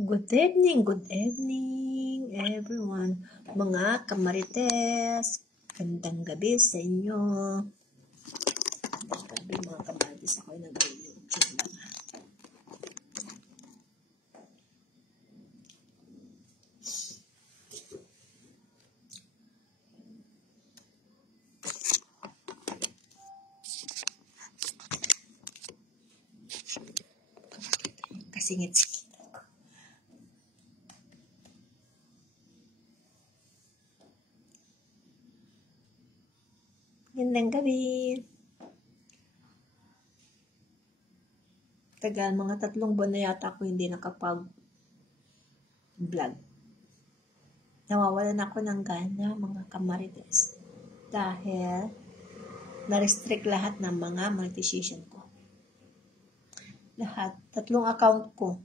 Good evening everyone. Mga kamarites, gandang gabi sa inyo. Gandang gabi mga kamarites, ako'y nag-YouTube lang. Kasingit-singit. Gandang gabi. Tagal, mga 3 buwan na yata ako hindi nakapag-vlog. Nawawalan ako ng gana, mga kamarites. Dahil na-restrict lahat ng mga monetization ko. Lahat. 3 account ko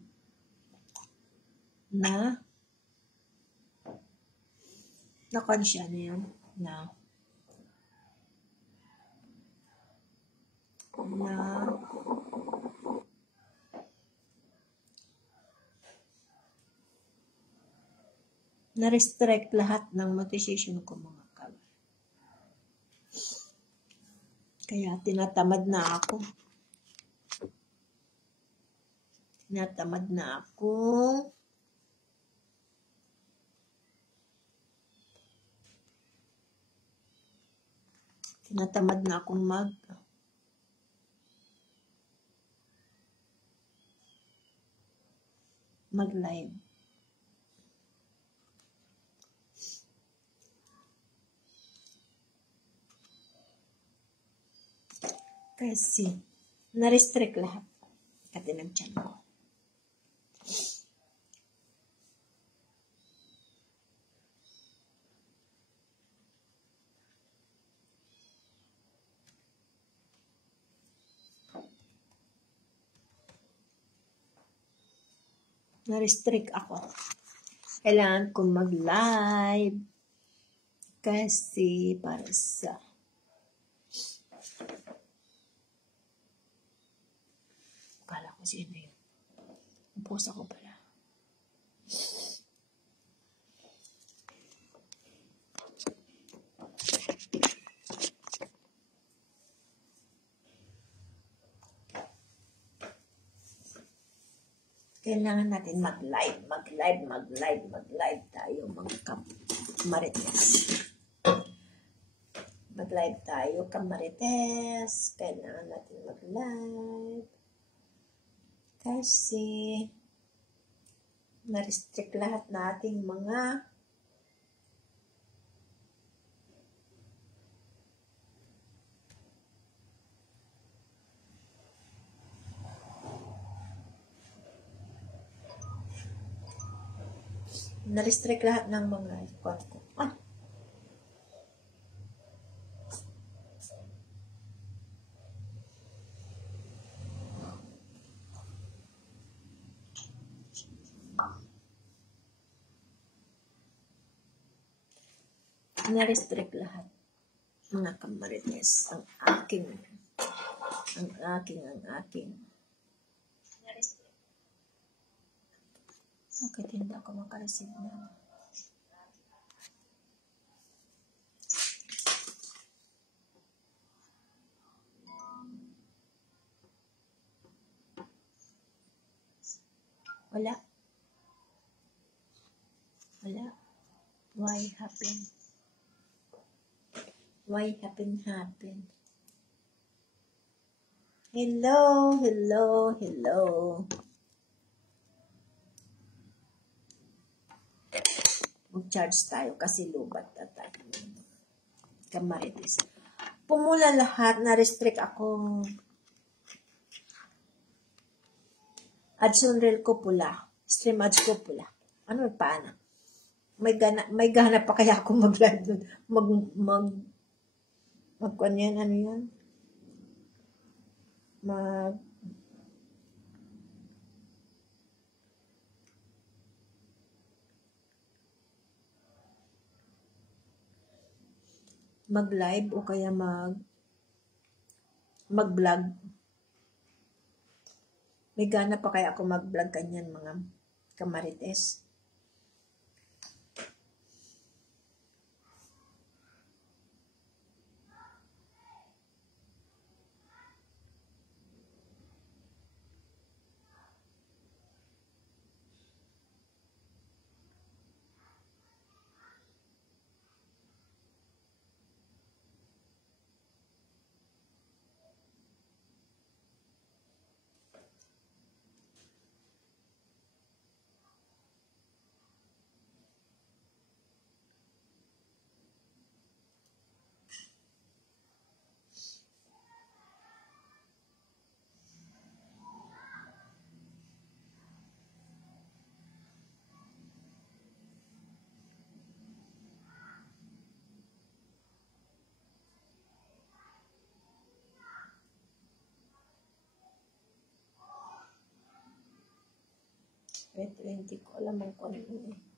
na na-consya na yan. Na-restrict lahat ng monetization ko, mga kabar. Kaya tinatamad na ako. Tinatamad na akong mag-live. Kasi na-restrict lahat. Kasi nag-chan ko. Na-restrict ako. Kailangan kong mag-live. Kasi para sa kala ko sino yun. Post ako pala. Kailangan natin mag-live tayo, mga kamarites. Mag-live tayo, kamarites. Kailangan natin mag-live. Kasi na-restrict lahat nating mga na-restrict lahat ng mga account ko. Na-restrict lahat mga kamarites. Ang aking bakit hindi ako makareceive na? Wala. Why happen? Hello. Mag-charge tayo kasi lubat na tayo. Kamarites. Pumula lahat, na-restrict ako. Ads on reel ko pula. Stream ads ko pula. Ano paano? May gana pa kaya ako mag-live doon. mag-live o kaya mag-vlog. May gana pa kaya ako mag-vlog kanyan, mga Kamarites. Wait, 20 ko. Alam mo kung ano eh.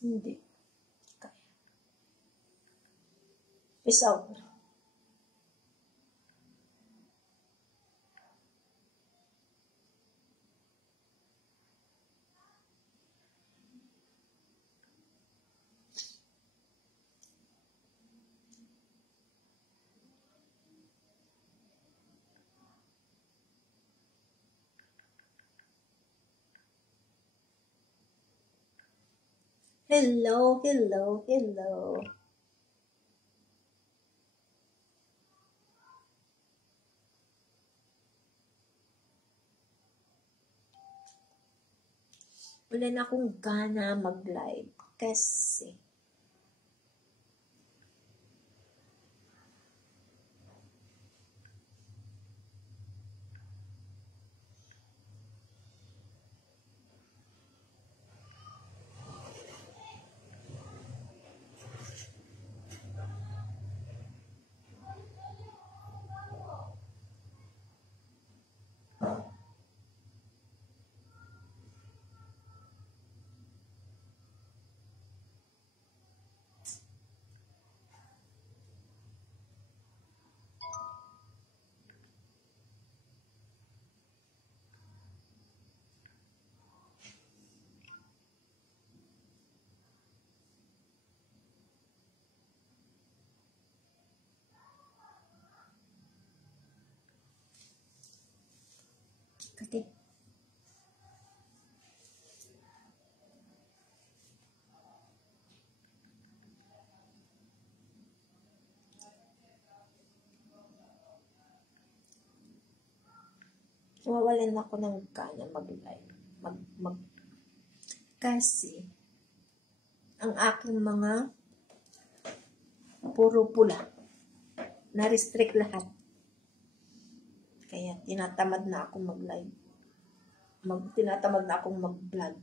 Hindi. Kaya. Peace out. Hello, hello, hello. Wala na akong gana mag-live kasi kasi mawalan ako ng gana mag-live. Kasi ang aking mga puro pula. Na-restrict lahat. Kaya tinatamad na akong mag-live. Tinatamad na akong mag-vlog.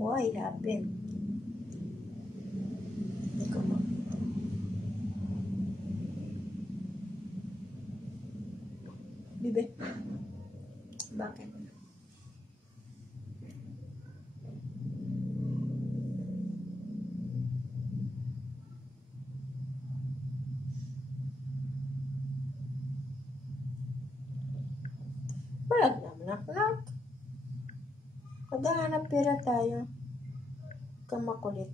Why happened? Hindi ko makita. Bibe? Bakit? Walang naman. Maghahanap pera tayo. Kamakulit.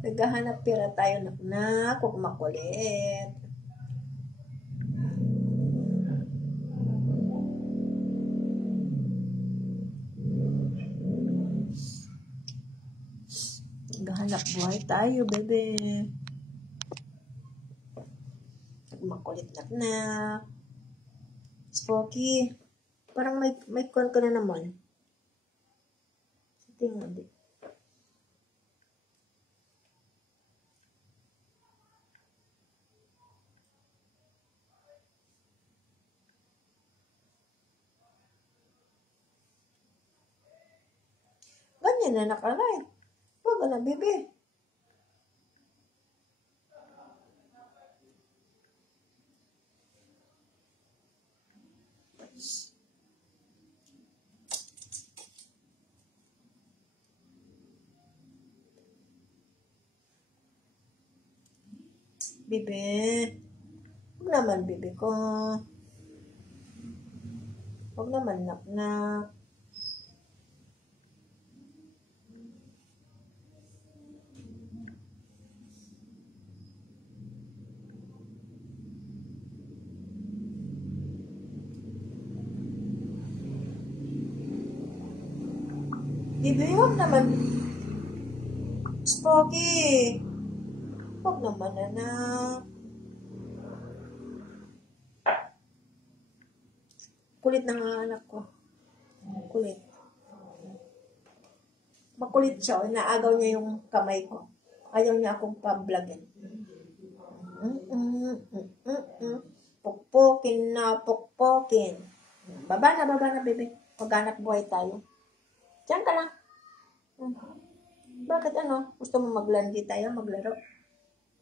Naghahanap pera tayo, nak. Huwag makulit. Naghahanap buhay tayo, bebe. Huwag makulit, nak. Spooky. Parang may con ka na naman. Tingnan din. Ganyan na nakalay. Huwag ka na, bebe. Bebe. Huwag naman, bebe ko. Huwag naman, nak. Bebe, huwag naman. Spooky. Huwag naman, anak. Kulit na nga anak ko. Kulit. Makulit siya. Inaagaw niya yung kamay ko. Ayaw niya akong pa-vlogin. Pukpukin na, pukpukin. Baba na, bebe. Maghanap buhay tayo. Diyan ka lang. Bakit ano? Gusto mo maglandi tayo, maglaro?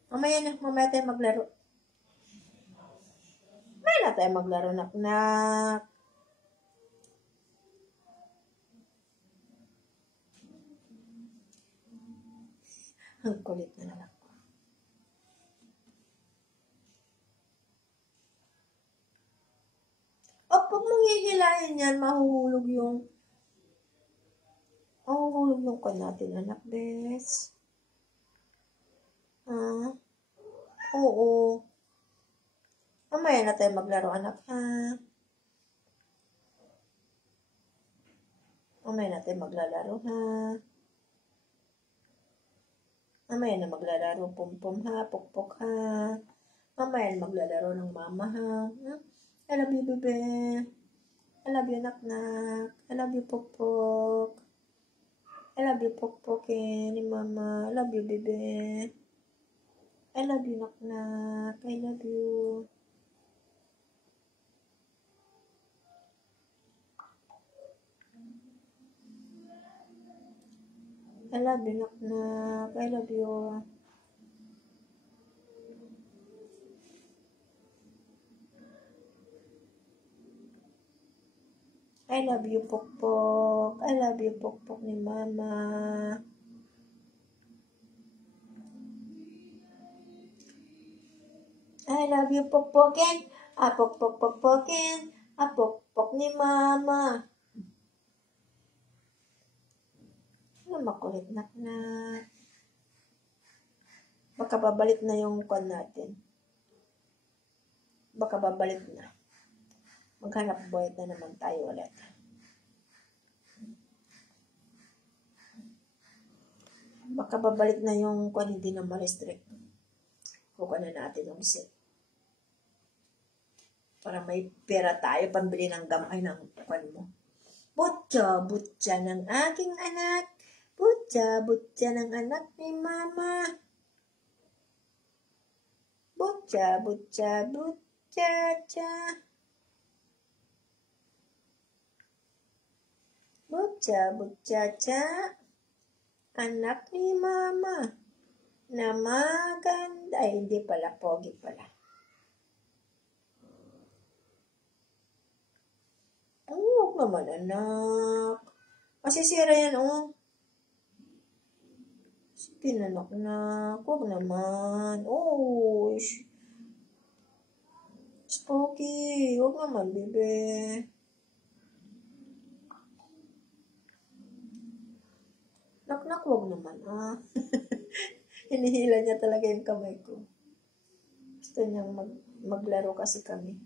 Mamaya tayo maglaro. Mamaya na tayo maglaro, nak. Ang kulit na anak ko. O, pag mong hihilahin yan, mahuhulog yung kan natin, anak, bes. Oo. Mamaya na tayo maglaro, anak, ha? Mamaya na tayo maglalaro, ha? Mamaya na maglalaro, pum-pum, ha? Puk-puk, ha? Mamaya na maglalaro ng mama, ha? I love you, bebe. I love you, nak. I love you, puk-puk. I love you, puk-puk, ni mama. I love you, bebe. I love you, nak. I love you. I love you, nak. I love you. I love you, pukpuk. I love you, pukpuk ni mama. I love you, pukpukin. Pukpukin. Pukpuk ni mama. Ano makulit, nak. Baka babalik na yung kwan natin. Baka babalik na. Maghanap buhay na naman tayo ulit. Baka babalik na yung kung hindi na ma-restrict. Kukuha na natin yung set. Para may pera tayo, pambili ng gamay ng kwan mo. Butya ng aking anak. Butya ng anak ni mama. Butya. Butya, anak ni mama, na maganda. Ay, hindi pala, pogi pala. Huwag naman, anak. Masisira yan, Pinanak na. Huwag naman. Spooky, huwag naman, bebe. Nak, huwag naman, ah. Hinihila niya talaga yung kamay ko. Gusto niyang maglaro kasi kami.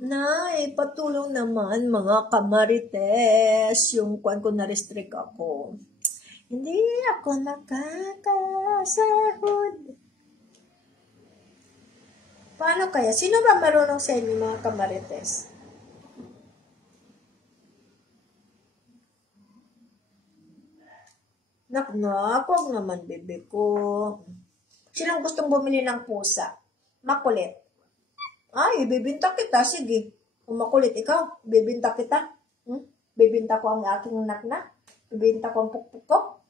Nay, patulong naman mga kamarites. Yung kwan ko na-restrict ako. Hindi ako nakakasahod. Paano kaya? Sino ba marunong sa inyo mga kamarites? Nak, huwag naman bebe ko. Sinong gustong bumili ng pusa? Makulit. Ay, ibibinta kita. Sige. Kung makulit ikaw, ibibinta kita. Bibinta ko ang aking nakna. Bibinta ko ang pukpuk ko.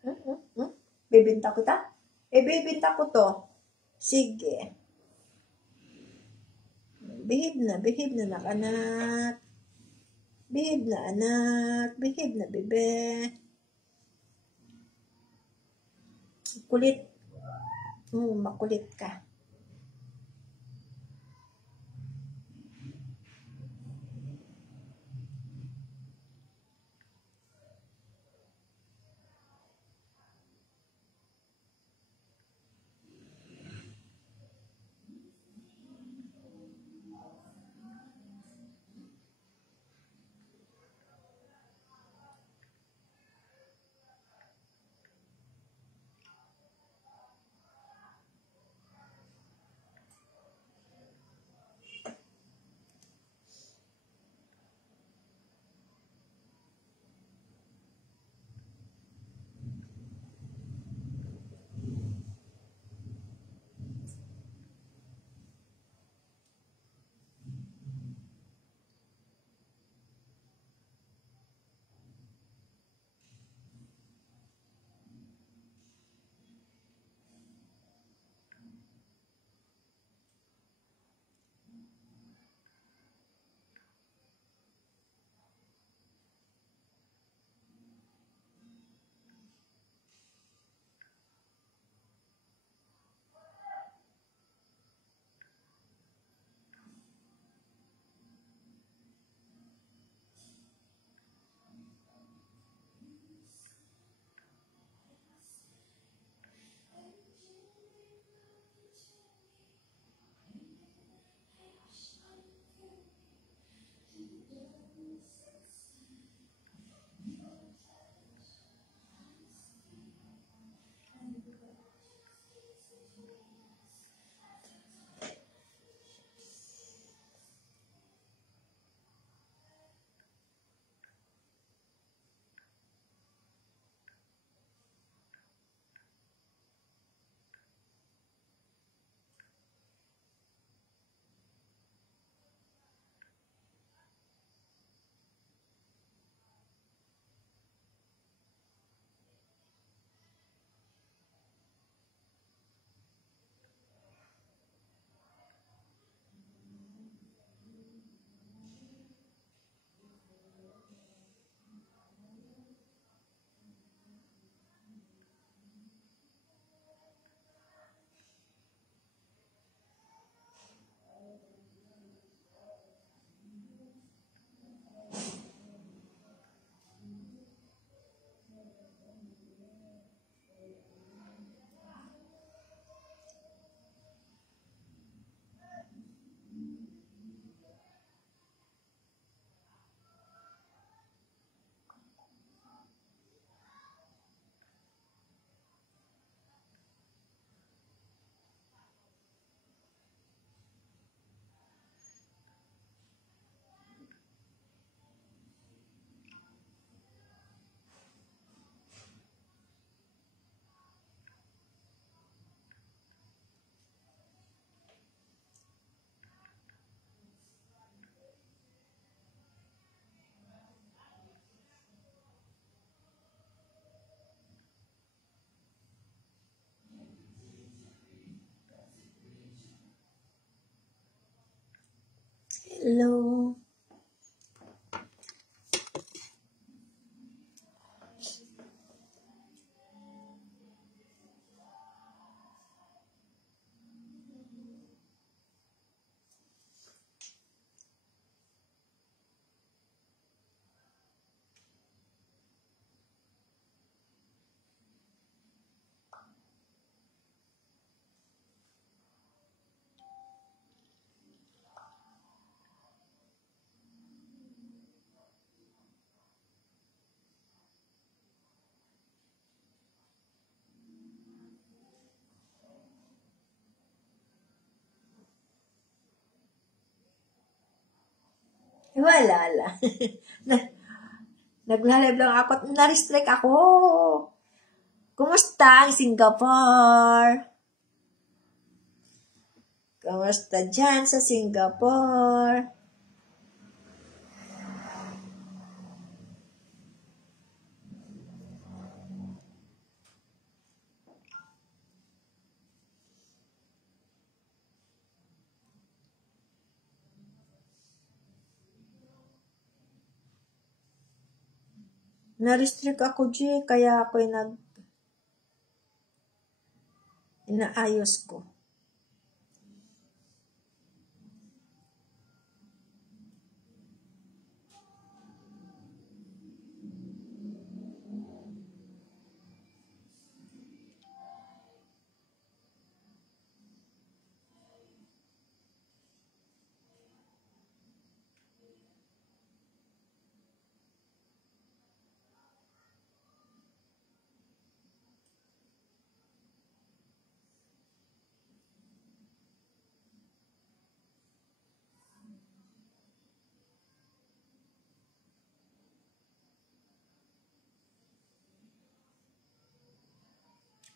Bibinta kita. Ibibinta ko to. Sige. Behave na anak. Behave na anak. Behave na bebe. Kulit. Makulit ka. Hello. Wala lang. Nagla-live lang ako at na-restrict ako. Kumusta ang Singapore? Kumusta dyan sa Singapore? Na-restrict ako, G, kaya ako inaayos ko.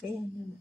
Kaya naman.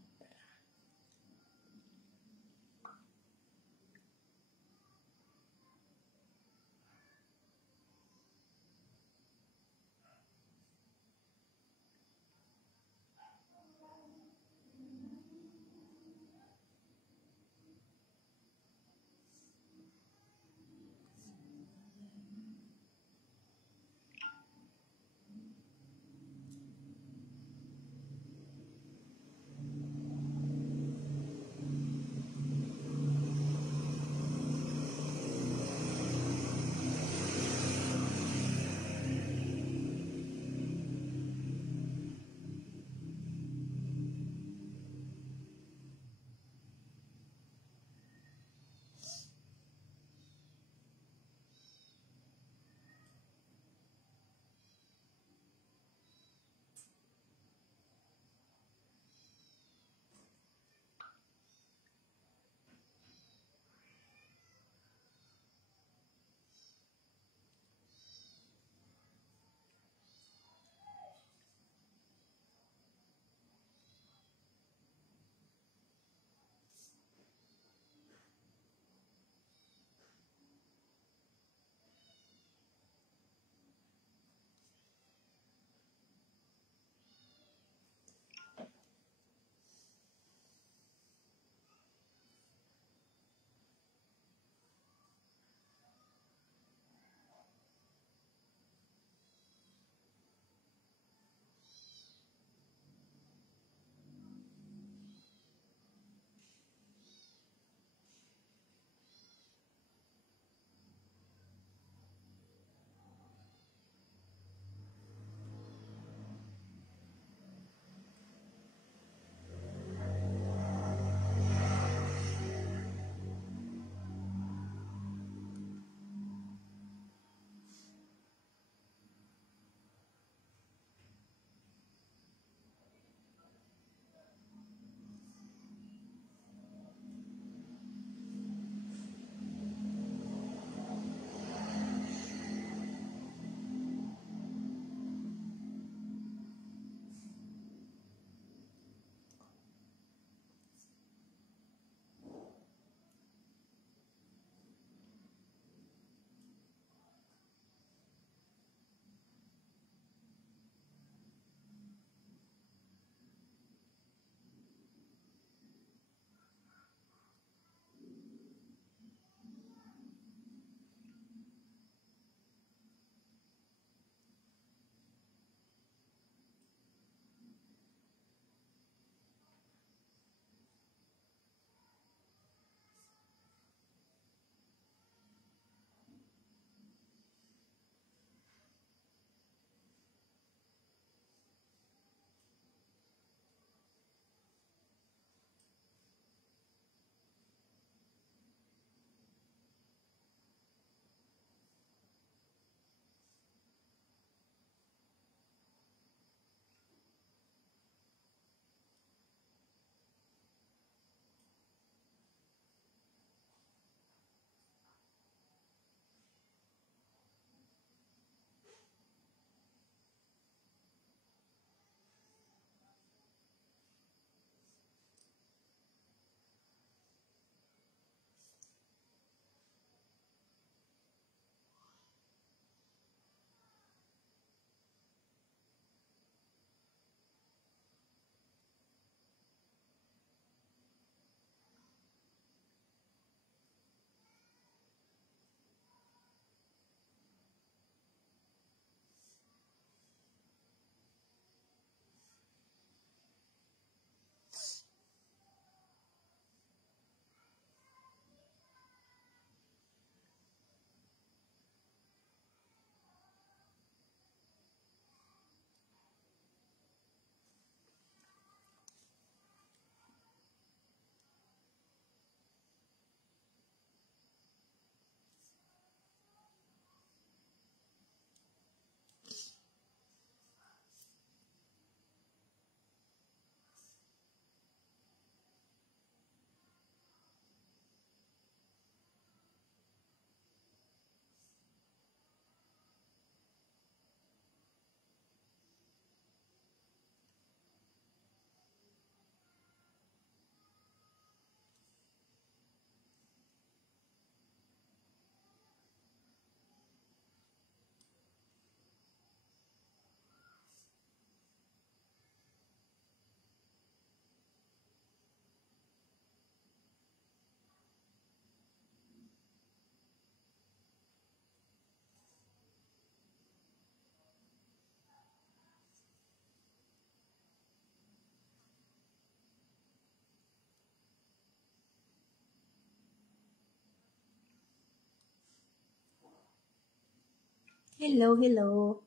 Hello, hello.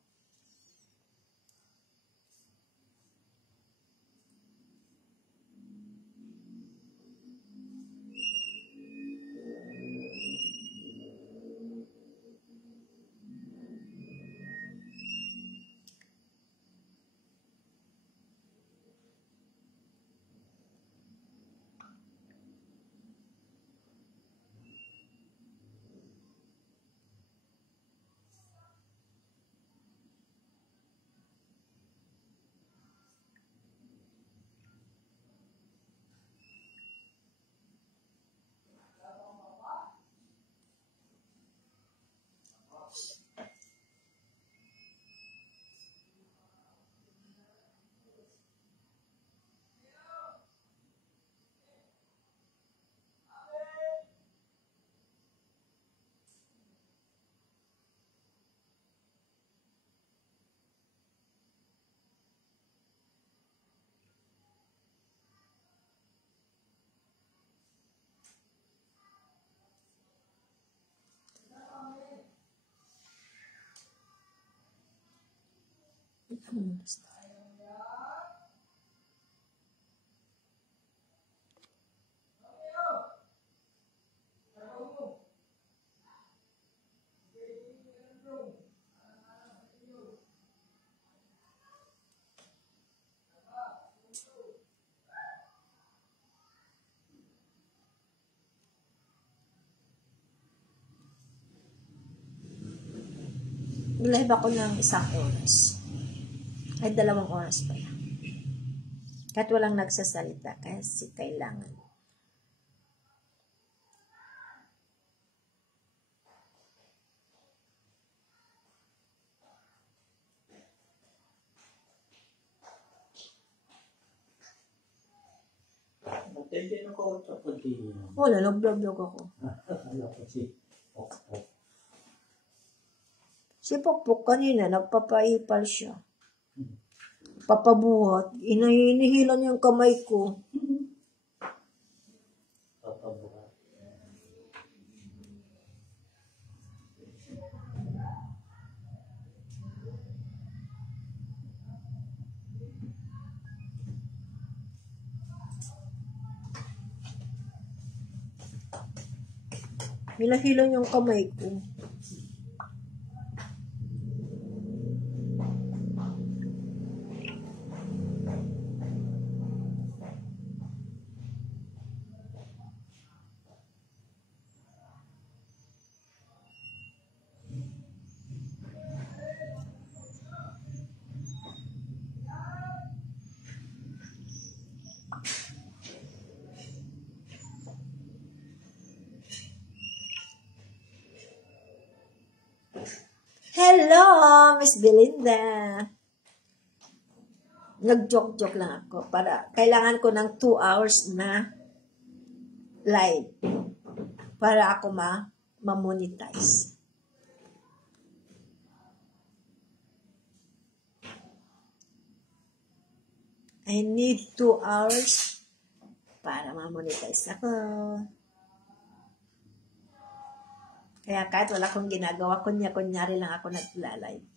Live ako ng 1 oras. Ay, 2 oras pa yan. Kahit walang nagsasalita, kasi kailangan. Hindi na ko sa pagkini. Wala, nag-vlog ako. Alam ko si Pokpok. Si Pokpok kanina, nagpapaipal siya. Papabuhat. Inihilan niya yung kamay ko. Papabuhat. Hila-hila yung kamay ko. Hello, Miss Belinda. Nag-joke-joke lang ako. Kailangan ko ng 2 hours na live para ako ma-monetize. I need 2 hours para ma-monetize ako. Kaya kahit wala akong ginagawa, kunyari lang ako nagla-live.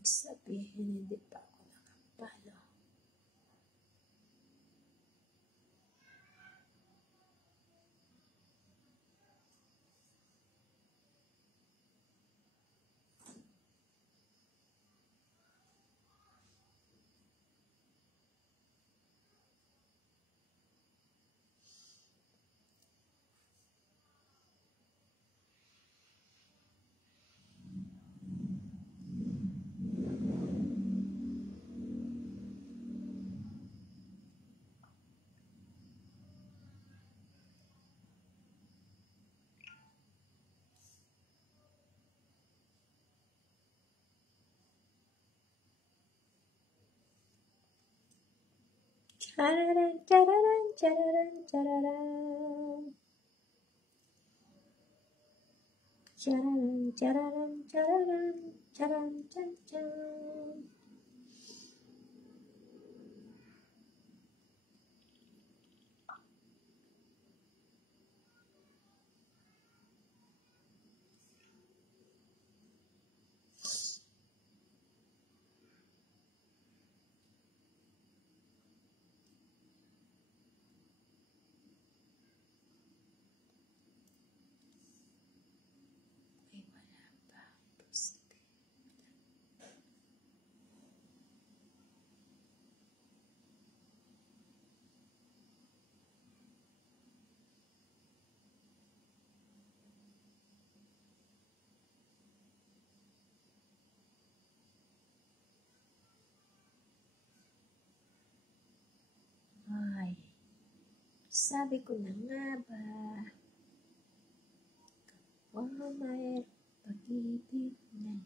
Ibig sabihin, hindi pa ako nakapalo. Chararan, chararan, chararan, chararan. Chararan, chararan, chararan, charan, chan, chan. Ay, wala pa. Ay, sabi ko na nga ba, may pag-ibig na.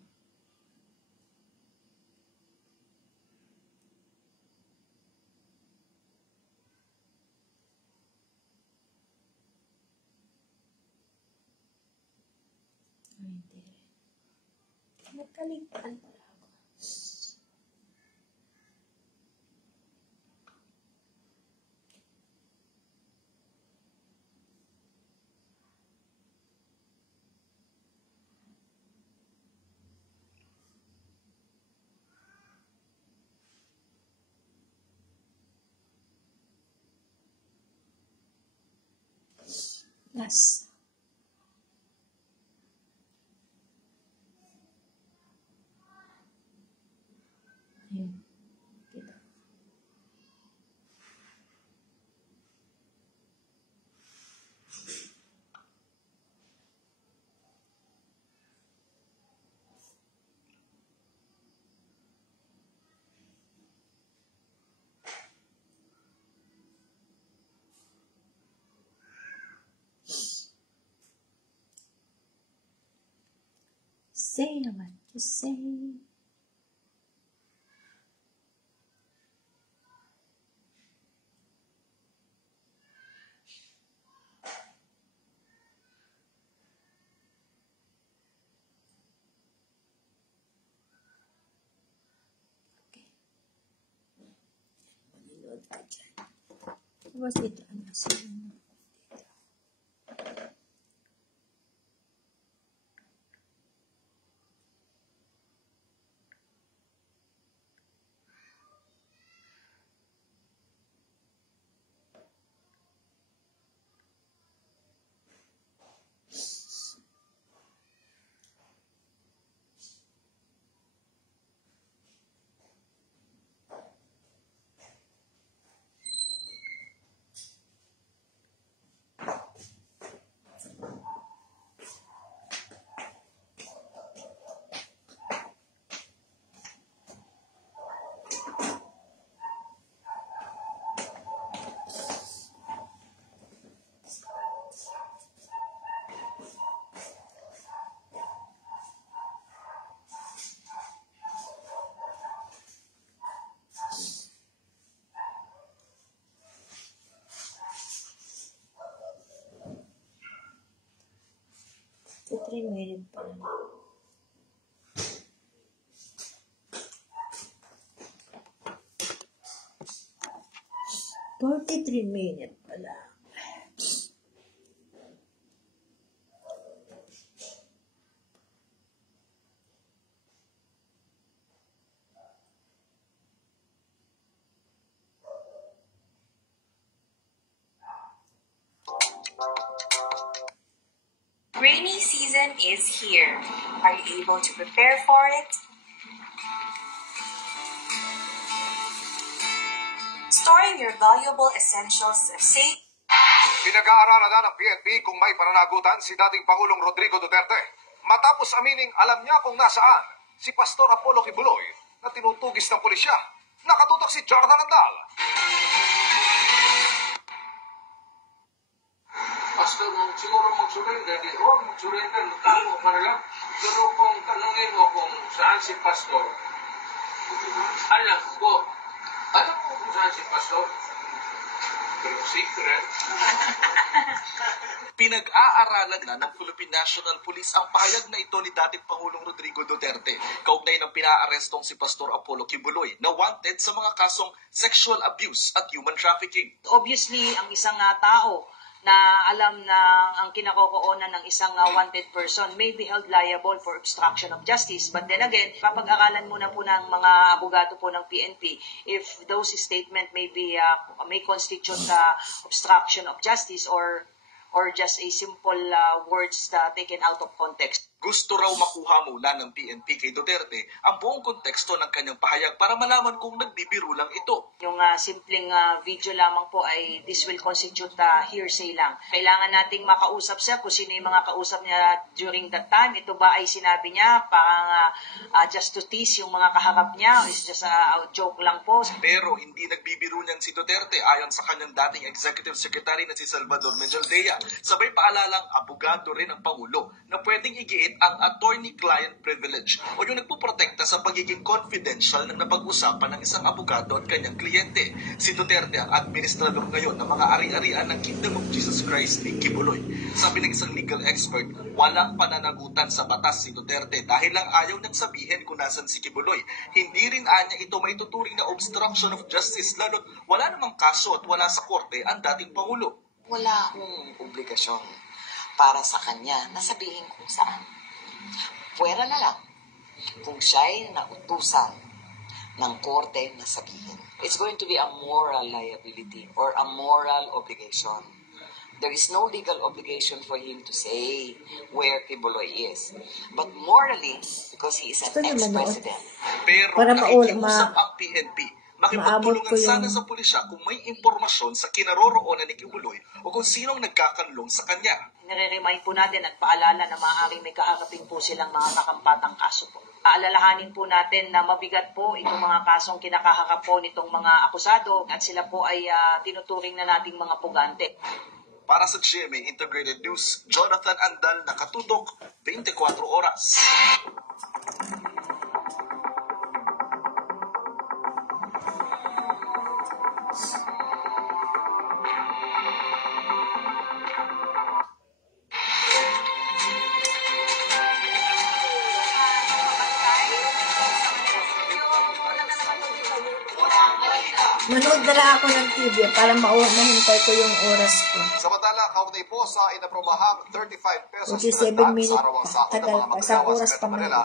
Ay, hindi rin. Nagkaligtaan pala ako. Last. Ayun. Kita. Say what you say. Okay. Maninood ka dyan. Tapos ito, ano sila na. So, 3 minutes pa lang. Forty-three minutes pala. Rainy season is here. Are you able to prepare for it? Storing your valuable essentials safe. Pinag-aaralan na ng PNP kung may pananagutan si dating Pangulong Rodrigo Duterte. Matapos amining alam niya kung nasaan si Pastor Apollo Kibuloy na tinutugis ng pulisya. Nakatutok si Jonathan Andal. Pastor, siguro mag-surrender. Huwag mag-surrender. Magkano ka na lang. Pero kung tanungin mo kung saan si Pastor, alam ko kung saan si Pastor. Pero secret. Pinag-aaralan na ng Philippine National Police ang pahayag na ito ni dating Pangulong Rodrigo Duterte kaugnay ng pinaarestong si Pastor Apollo Kibuloy na wanted sa mga kasong sexual abuse at human trafficking. Obviously, ang isang tao na alam na ang kinakokoonan ng isang wanted person may be held liable for obstruction of justice. But then again, papag-aralan muna po ng mga abogado po ng PNP if those statement may constitute obstruction of justice or just a simple words taken out of context. Gusto raw makuha mula ng PNP kay Duterte ang buong konteksto ng kanyang pahayag para malaman kung nagbibiro lang ito. Yung simpleng video lamang po ay this will constitute hearsay lang. Kailangan nating makausap siya kung sino yung mga kausap niya during that time. Ito ba ay sinabi niya parang just to tease yung mga kaharap niya? It's just a joke lang po. Pero hindi nagbibiro niyang si Duterte ayon sa kanyang dating Executive Secretary na si Salvador Mejaldea. Sabay paalalang abogado rin ang Pangulo na pwedeng igiit ang attorney-client privilege o yung nagpuprotekta sa pagiging confidential ng napag-usapan ng isang abogado at kanyang kliyente. Si Duterte ang administrador ngayon ng mga ari-arian ng Kingdom of Jesus Christ ni Kibuloy. Sabi ng isang legal expert, walang pananagutan sa batas si Duterte dahil lang ayaw niyang sabihin kung nasan si Kibuloy. Hindi rin anya ito may tuturing na obstruction of justice lalo't wala namang kaso at wala sa korte ang dating Pangulo. Wala akong obligasyon para sa kanya na sabihin kung saan. Pwera na lang kung siya'y nautusan ng korte na sabihin. It's going to be a moral liability or a moral obligation. There is no legal obligation for him to say where Kibuloy is. But morally, because he is an ex-president. Pero nakikiusap ang PNP. Makipagtulungan sana sa pulisya kung may impormasyon sa kinaroroonan ni Kibuloy o kung sinong nagkakanlong sa kanya. Nire-remind po natin at paalala na maaaring may kaharapin po silang mga kakampatang kaso po. Aalalahanin po natin na mabigat po itong mga kasong kinakaharap po nitong mga akusado at sila po ay tinuturing na nating mga pugante. Para sa GMA Integrated News, Jonathan Andal, nakatutok 24 oras. Manood na lang ako ng TV para mahintay ko yung oras ko. Samantala, kaunay po sa inaprobahang 35 pesos 47 na minutes sa arawang sahod ng tagal mga pa. Isang manggagawa oras sa pa Metro Manila.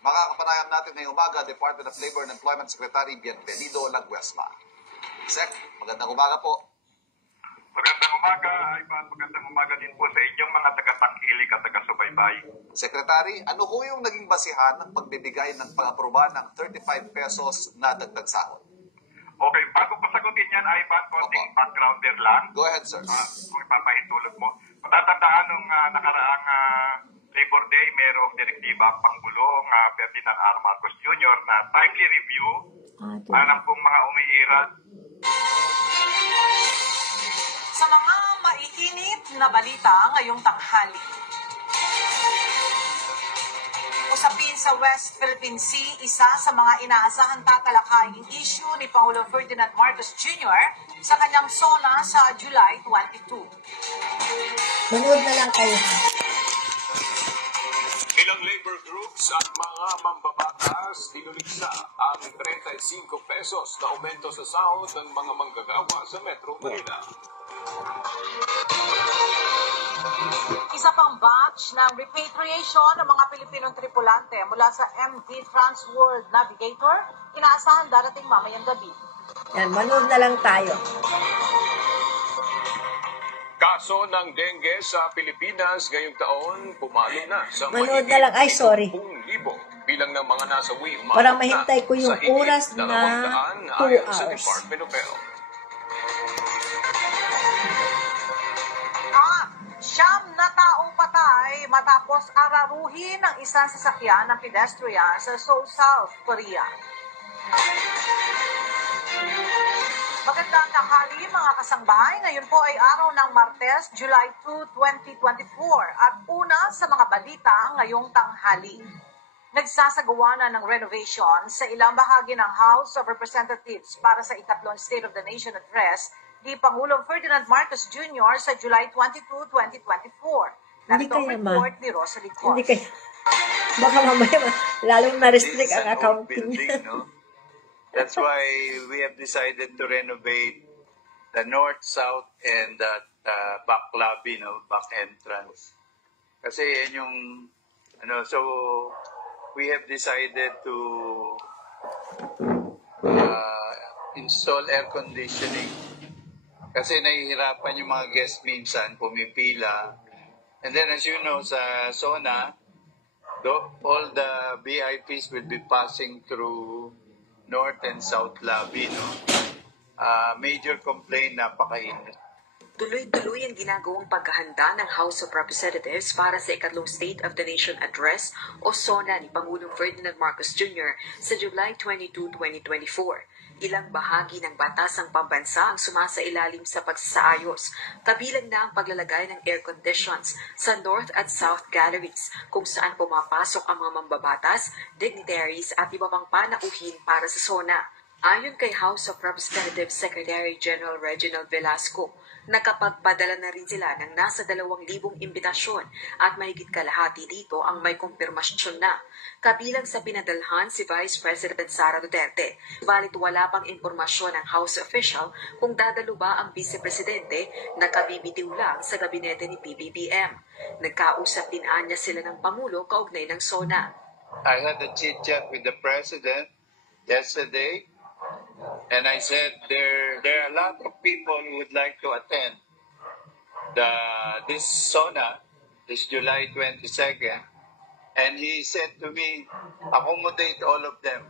Makakapanayam natin ngayong umaga, Department of Labor and Employment Secretary Bienvenido Laguesma. Sec, magandang umaga po. Magandang umaga, Ivan. Magandang umaga din po sa inyong mga taga-tangkilik at taga-subaybay. Secretary, ano ho yung naging basihan ng pagbibigay ng pang-aproba ng 35 pesos na dagdag sahod? Okay, bago ko sagutin yan, Ivan, konting backgrounder lang. Go ahead, sir. Kung ipapahintulot mo. Matatandaan nung nakaraang Labor Day, mayroong direktiba ang Pangulong Ferdinand R. Marcos Jr. na timely review ng kung mga umiiral. Sa mga maiinit na balita ngayong tanghali. Usapin sa West Philippine Sea, isa sa mga inaasahan tatalakayin issue ni Pangulong Ferdinand Marcos Jr. sa kanyang SONA sa July 22. Manood na lang kayo. Ilang labor groups at mga mambabatas inuliksa ang 35 pesos na aumento sa sahod ng mga manggagawa sa Metro Manila. Isa pang batch ng repatriation ng mga Pilipinong tripulante mula sa MV Transworld Navigator, inaasahan darating mamayang gabi. Yan, manood na lang tayo. Kaso ng dengue sa Pilipinas ngayong taon pumalo na sa Manood na lang. Ay, sorry. 10,000 bilang ng mga nasawi umabot Parang na mahintay ko yung sa higit oras na 200 2 ayon sa hours. Department of Health. Siyam na taong patay matapos araruhin ng isang sasakyan ng pedestrian sa Seoul, South Korea. Magandang tanghali mga kasangbahay. Ngayon po ay araw ng Martes, July 2, 2024 at una sa mga balita ngayong tanghali. Nagsasagawa na ng renovation sa ilang bahagi ng House of Representatives para sa ikatlong State of the Nation Address ni Pangulong Ferdinand Marcos Jr. sa July 22, 2024. Narito ang report ni Rosalie Cos. Hindi kaya. Baka mamaya lalong na-restrict ang accounting. No? That's why we have decided to renovate the north, south, and that back lobby, back entrance. Kasi yan yung, so we have decided to install air conditioning. Kasi nahihirapan yung mga guests minsan, pumipila. And then as you know, sa SONA, all the VIPs will be passing through North and South Lobby, major complaint, napakainit. Tuloy-tuloy ang ginagawang paghahanda ng House of Representatives para sa ikatlong State of the Nation Address o SONA ni Pangulong Ferdinand Marcos Jr. sa July 22, 2024. Ilang bahagi ng batasang pambansa ang sumasailalim sa pagsasaayos, kabilang na ang paglalagay ng air conditions sa North at South Galleries kung saan pumapasok ang mga mambabatas, dignitaries at iba pang panauhin para sa SONA. Ayon kay House of Representatives Secretary General Reginald Velasco, nakapagpadala na rin sila ng nasa 2,000 imbitasyon at mahigit kalahati dito ang may kumpirmasyon na. Kabilang sa pinadalhan si Vice President Sara Duterte. Balit wala pang impormasyon ng House official kung dadalo ba ang Vice Presidente na kabibitiw lang sa gabinete ni PBBM. Nagkausap din anya sila ng Pangulo kaugnay ng SONA. I had a chit-chat with the President yesterday. And I said there are a lot of people who would like to attend this SONA, this July 22nd. And he said to me, accommodate all of them.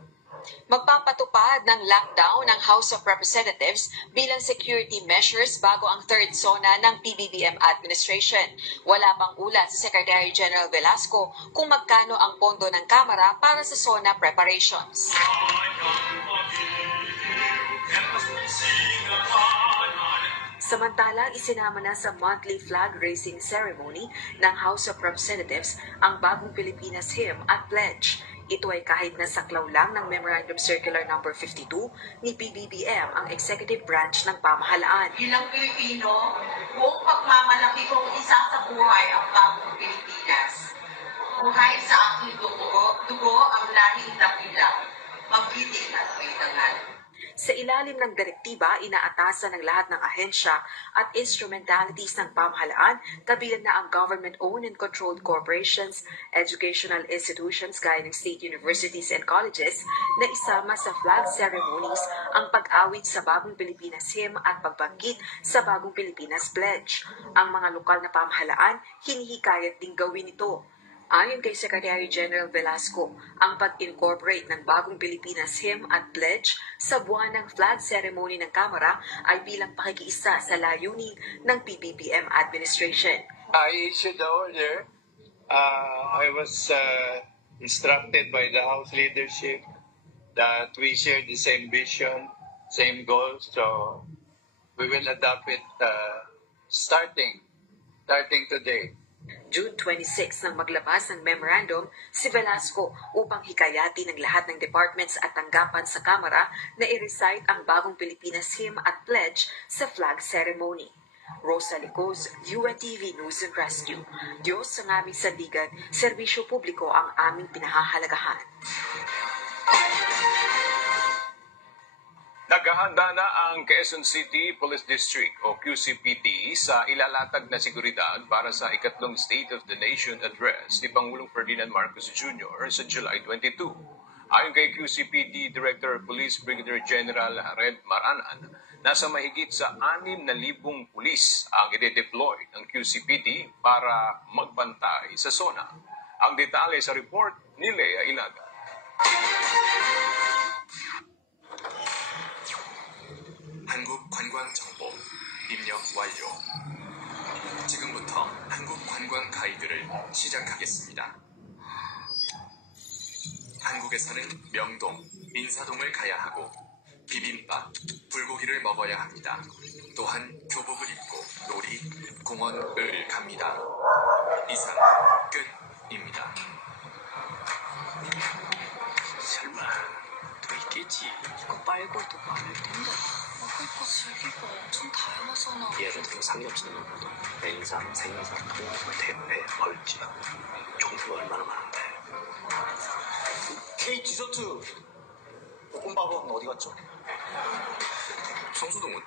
Magpapatupad ng lockdown ng House of Representatives bilang security measures bago ang third SONA ng PBBM administration. Wala pang ulat sa Secretary General Velasco kung magkano ang pondo ng Kamara para sa SONA preparations. Samantalang isinama na sa monthly flag raising ceremony ng House of Representatives ang bagong Pilipinas Hymn at Pledge. Ito ay kahit na saklaw lang ng Memorandum Circular No. 52 ni PBBM ang executive branch ng pamahalaan. Bilang Pilipino, buong pagmamalaki kong isa sa buhay ang bagong Pilipinas. Buhay sa aking dugo ang lahing dakila, magbiting at may dangal. Sa ilalim ng direktiba, inaatasan ng lahat ng ahensya at instrumentalities ng pamahalaan, kabilang na ang government-owned and controlled corporations, educational institutions gaya ng state universities and colleges, na isama sa flag ceremonies ang pag-awit sa Bagong Pilipinas Hymn at pagbanggit sa Bagong Pilipinas Pledge. Ang mga lokal na pamahalaan, hinihikayat ding gawin ito. Ayon kay Secretary General Velasco, ang pag-incorporate ng Bagong Pilipinas Hymn at Pledge sa buwan ng flag ceremony ng Kamara ay bilang pakikiisa sa layunin ng PBBM administration. I issued the order. I was instructed by the House leadership that we share the same vision, same goals, so we will adopt it starting today. June 26 nang maglabas ng memorandum si Velasco upang hikayati ng lahat ng departments at tanggapan sa Kamara na i-recite ang Bagong Pilipinas Hymn at Pledge sa flag ceremony. Rosa Licos, UNTV News and Rescue. Diyos ang aming sandigan, serbisyo publiko ang aming pinahahalagahan. Naghahanda na ang Quezon City Police District o QCPD sa ilalatag na seguridad para sa ikatlong State of the Nation Address ni Pangulong Ferdinand Marcos Jr. sa July 22. Ayon kay QCPD Director Police Brigadier General Red Maranan, nasa mahigit sa 6,000 pulis ang ide-deploy ng QCPD para magbantay sa zona. Ang detalye sa report ni Lea Ilaga. 한국관광정보 입력 완료. 지금부터 한국 관광 가이드를 시작하겠습니다. 한국에서는 명동, 인사동을 가야 하고 비빔밥, 불고기를 먹어야 합니다. 또한 교복을 입고 놀이, 공원을 갑니다. 이상 끝입니다. 설마 더 있겠지? 이거 말고도 많을 텐데. 먹을 거 즐기고 엄청 다양하잖아. 예를 들어 삼겹살 먹어도 냉삼, 생선, 통과, 대패, 벌집 종류가 얼마나 많은데. K 디저트 볶음밥은 어디 갔죠? 성수동은?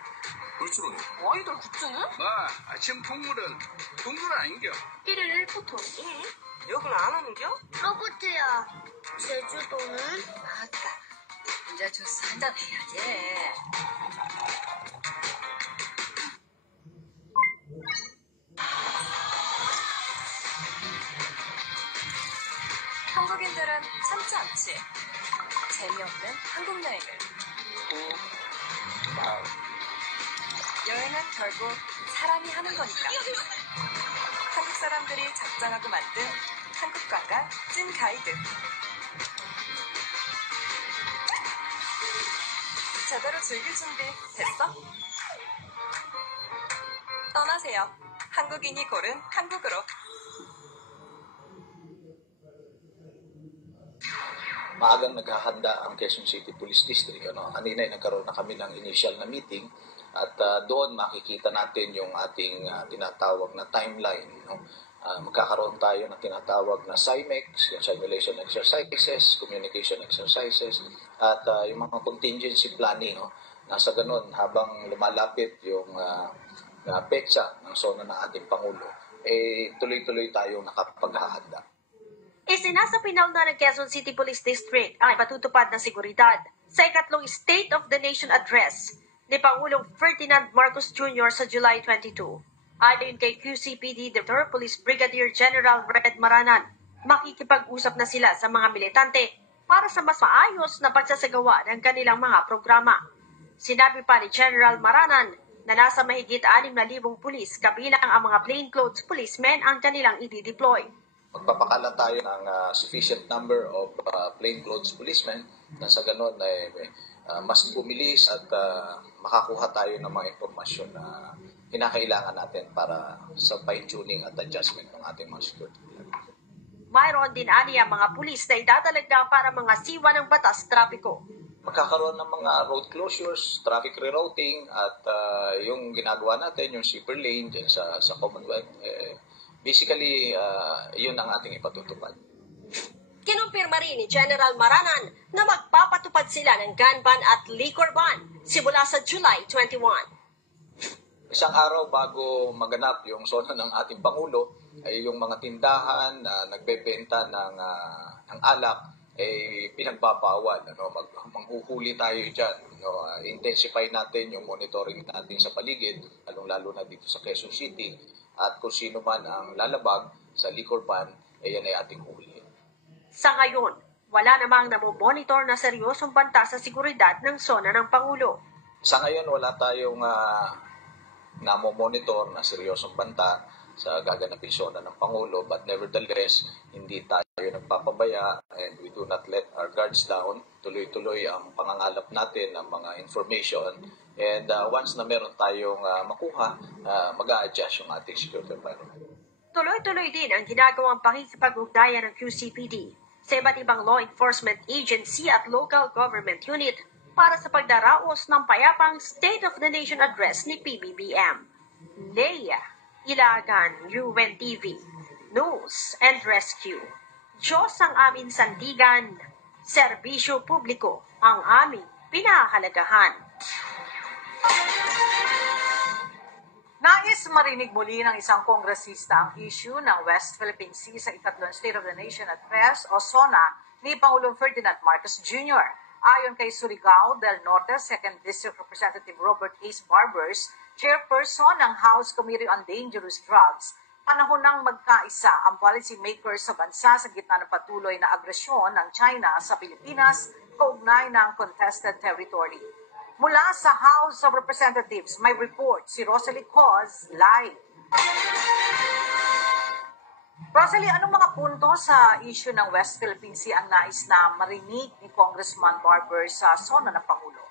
울주로는? 아이돌 굿즈는? 아침 풍물은 풍물 아닌겨? 1일 1포토 1? 여긴 안 오는겨? 로봇이야. 제주도는? 맞다. 혼자 주스 한잔 해야지. 한국인들은 참지 않지. 재미없는 한국 여행을. 여행은 결국 사람이 하는 거니까. 한국 사람들이 작정하고 만든 한국 관광 찐 가이드. 제대로 즐길 준비 됐어? 떠나세요. 한국인이 고른 한국으로. Maagang naghahanda ang Quezon City Police District. Kanina nagkaroon na kami ng initial na meeting at doon makikita natin yung ating tinatawag na timeline. Magkakaroon tayo ng tinatawag na CIMEX, yung Simulation Exercises, Communication Exercises, at yung mga contingency planning. Nasa ganun, habang lumalapit yung petsa ng zona ng ating Pangulo, tuloy-tuloy tayong nakapaghahanda. Isinasapinaw na ng Quezon City Police District ang ipatutupad na seguridad sa ikatlong State of the Nation Address ni Pangulong Ferdinand Marcos Jr. sa July 22. Ayon kay QCPD Director Police Brigadier General Red Maranan, makikipag-usap na sila sa mga militante para sa mas maayos na pagsasagawa ng kanilang mga programa. Sinabi pa ni General Maranan na nasa mahigit 6,000 pulis kabilang ang mga plainclothes policemen ang kanilang i-deploy. Magpapakala tayo ng sufficient number of plainclothes policemen na sa ganun ay mas bumilis at makakuha tayo ng mga impormasyon na kinakailangan natin para sa fine-tuning at adjustment ng ating mga security. Mayroon din aniya mga pulis na idadalaga para mga siwa ng batas trapiko. Magkakaroon ng mga road closures, traffic rerouting at yung ginagawa natin, yung zipper lane dyan sa Commonwealth. Basically, yun ang ating ipatutupad. Kinumpirma rin ni General Maranan na magpapatupad sila ng gun ban at liquor ban simula sa July 21. Isang araw bago maganap yung zona ng ating Pangulo, ay yung mga tindahan na nagbebenta ng alak ay pinagbabawal. Manghuhuli tayo dyan. Intensify natin yung monitoring natin sa paligid, lalong-lalo na dito sa Quezon City. At kung sino man ang lalabag sa liquor ban, yan ay ating huli. Sa ngayon, wala namang namomonitor na seryosong banta sa seguridad ng zona ng Pangulo. Sa ngayon, wala tayong namomonitor na seryosong banta sa gaganaping zona ng Pangulo, but nevertheless, hindi tayo nagpapabaya and we do not let our guards down. Tuloy-tuloy ang pangangalap natin ng mga information. And once na meron tayong makuha, mag-a-adjust yung ating security environment. Tuloy-tuloy din ang ginagawang pakikipag-ugnayan ng QCPD sa iba't ibang law enforcement agency at local government unit para sa pagdaraos ng payapang State of the Nation Address ni PBBM. Lea Ilagan, UNTV, News and Rescue. Diyos ang aming sandigan, serbisyo publiko ang aming pinahahalagahan. Nais marinig muli ng isang kongresista ang issue ng West Philippine Sea sa ikatlong State of the Nation Address o SONA ni Pangulong Ferdinand Marcos Jr. Ayon kay Surigao del Norte 2nd District Representative Robert Ace Barbers, chairperson ng House Committee on Dangerous Drugs, panahon nang magkaisa ang policy makers sa bansa sa gitna ng patuloy na agresyon ng China sa Pilipinas kaugnay ng contested territory. Mula sa House of Representatives, may report si Rosalie Coz live. Rosalie, anong mga punto sa issue ng West Philippine Sea ang nais na marinig ni Congressman Barber sa SONA ng Pangulo?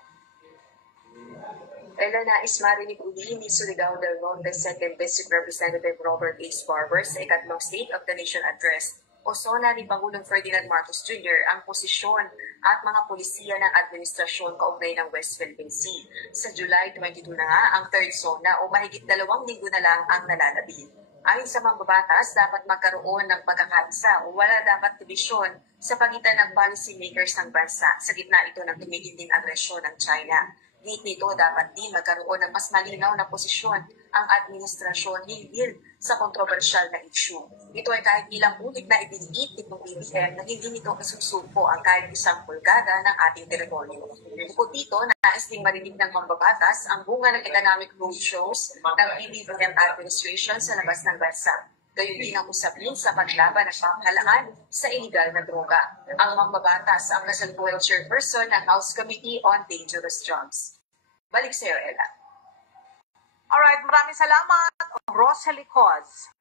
Nais marinig uli ni Surigao del Norte 2nd District Representative Robert Ace Barber sa ikatlong State of the Nation Address o SONA ni Pangulong Ferdinand Marcos Jr. ang posisyon at mga polisiya ng administrasyon kaugnay ng West Philippine Sea. Sa July 22 na nga ang third SONA o mahigit 2 linggo na lang ang nalalabi. Ayon sa mga babatas, dapat magkaroon ng pagkakaisa o wala dapat divisyon sa pagitan ng policy makers ng bansa sa gitna ito ng tumiginding agresyon ng China. Git nito, dapat din magkaroon ng mas malinaw na posisyon ang administrasyon hinggil sa kontrobersyal na issue. Ito ay kahit ilang ulit na ibiniit nitong BBM na hindi nito isusuko ang kahit isang pulgada ng ating teritoryo. Bukod dito, nais ding marinig ng mambabatas ang bunga ng economic roadshows ng BBM administration sa labas ng bansa. Gayon din ang usapin sa paglaban ng pamahalaan sa illegal na droga. Ang mambabatas ang kasalukuyan chairperson ng House Committee on Dangerous Drugs. Balik sa iyo, Ella. Alright, maraming salamat, Rosalie Coz.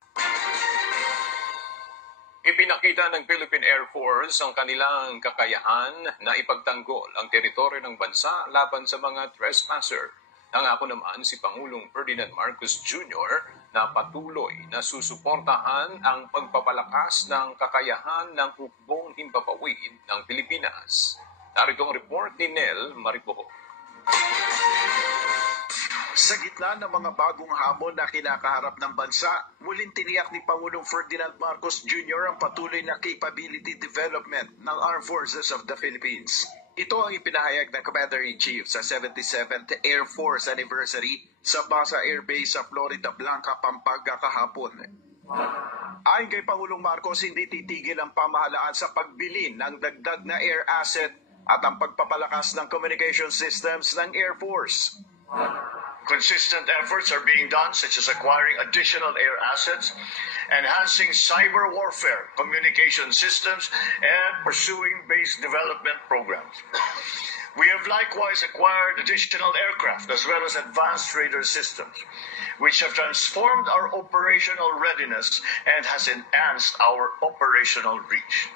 Ipinakita ng Philippine Air Force ang kanilang kakayahan na ipagtanggol ang teritoryo ng bansa laban sa mga trespasser. Nangako naman si Pangulong Ferdinand Marcos Jr. na patuloy na susuportahan ang pagpapalakas ng kakayahan ng hukbong himpapawid ng Pilipinas. Narito ang report ni Nel Maripoho. Sa gitna ng mga bagong hamon na kinakaharap ng bansa, muling tiniyak ni Pangulong Ferdinand Marcos Jr. ang patuloy na capability development ng Armed Forces of the Philippines. Ito ang ipinahayag ng Commander-in-Chief sa 77th Air Force Anniversary sa Basa Air Base sa Florida Blanca, Pampanga kahapon. Ayon kay Pangulong Marcos, hindi titigil ang pamahalaan sa pagbili ng dagdag na air asset at ang pagpapalakas ng communication systems ng Air Force. Consistent efforts are being done, such as acquiring additional air assets, enhancing cyber warfare communication systems, and pursuing base development programs. We have likewise acquired additional aircraft as well as advanced radar systems, which have transformed our operational readiness and has enhanced our operational reach.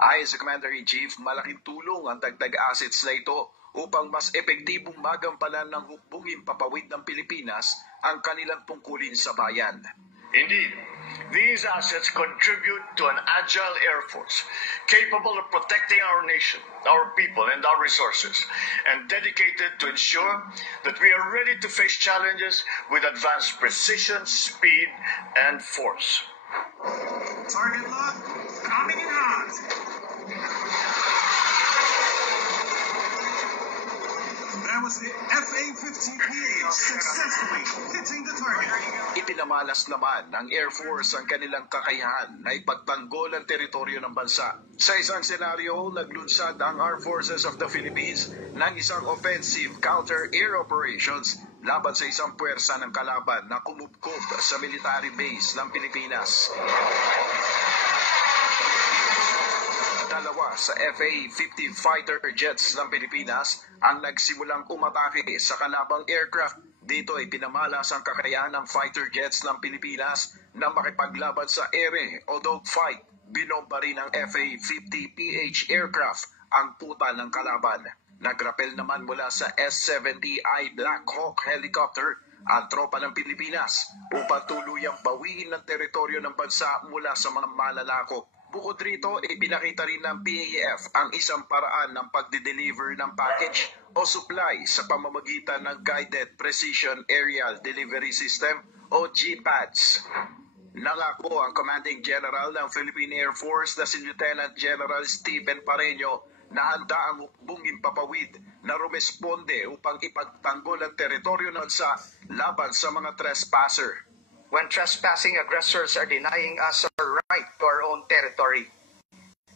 Ayon sa Commander-in-Chief, malaking tulong ang dagdag assets na ito upang mas epektibong magampanan ng hukbong himpapawid ng Pilipinas ang kanilang tungkulin sa bayan. Indeed, these assets contribute to an agile Air Force capable of protecting our nation, our people, and our resources, and dedicated to ensure that we are ready to face challenges with advanced precision, speed, and force. Target lock, coming in hot. That was the FA-15PA successfully hitting the target. Ipinamalas naman ng Air Force ang kanilang kakayahan na ipagtanggol ang teritoryo ng bansa. Sa isang senaryo, naglunsad ang Armed Forces of the Philippines ng isang offensive counter-air operations laban sa isang puwersa ng kalaban na kumupkop sa military base ng Pilipinas. Dalawa sa FA-15 fighter jets ng Pilipinas ang nagsimulang umatake sa kalabang aircraft. Dito ay pinamalas ang kakayahan ng fighter jets ng Pilipinas na makipaglaban sa ere o dogfight. Binomba rin ng FA-50PH aircraft ang puta ng kalaban. Nagrapel naman mula sa S-70I Black Hawk helicopter ang tropa ng Pilipinas upang tuluyang bawiin ng teritoryo ng bansa mula sa mga malalakop. Bukod rito, ipinakita rin ng PAF ang isang paraan ng pagde-deliver ng package o supply sa pamamagitan ng Guided Precision Aerial Delivery System o GPADS. Nangako ang Commanding General ng Philippine Air Force na si Lieutenant General Stephen Pareño na handa ang hukbong himpapawid na rumesponde upang ipagtanggol ang teritoryo ng bansa laban sa mga trespasser. When trespassing aggressors are denying us our right to our own territory.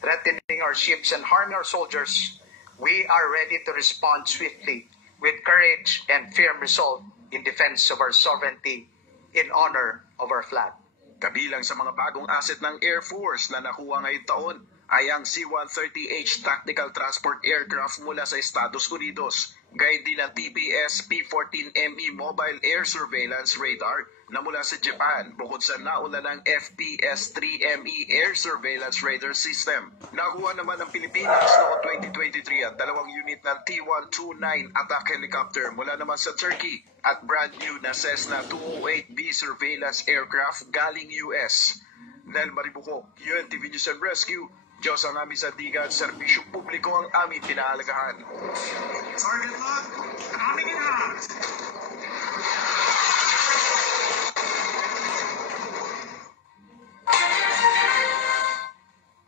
threatening our ships and harming our soldiers, we are ready to respond swiftly with courage and firm resolve in defense of our sovereignty in honor of our flag. Kabilang sa mga bagong asset ng Air Force na nakuha ngayong taon ay ang C-130H Tactical Transport Aircraft mula sa Estados Unidos, gayon din ang TPS P-14ME Mobile Air Surveillance Radar na mula sa Japan, bukod sa nauna ng FPS-3ME Air Surveillance Radar System. Nakuha naman ng Pilipinas noong 2023 ang 2 unit ng T-129 attack helicopter mula naman sa Turkey at brand new na Cessna 208B Surveillance Aircraft galing US. Nel Maribuco, UNTV News and Rescue. Diyos ang aming sandigan, serbisyo publiko ang aming pinahalagahan. Target lock, coming in hot.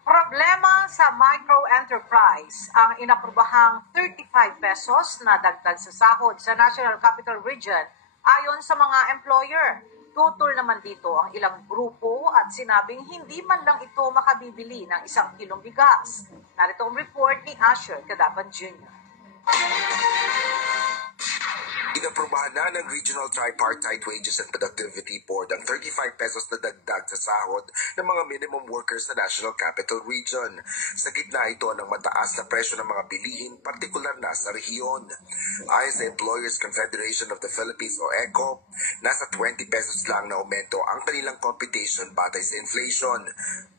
Problema sa micro-enterprise ang inaprobahang 35 pesos na dagdag sa sahod sa National Capital Region ayon sa mga employer. Tutol naman dito ang ilang grupo at sinabing hindi man lang ito makabibili ng 1 kilong bigas. Narito ang report ni Asher Cadapan Jr. Inaprubahan na ng Regional Tripartite Wages and Productivity Board ang 35 pesos na dagdag sa sahod ng mga minimum workers sa National Capital Region. Sa gitna ito ng mataas na presyo ng mga bilihin, partikular na sa rehiyon. Ayon sa Employers Confederation of the Philippines o ECO, nasa 20 pesos lang na aumento ang kanilang computation batay sa inflation.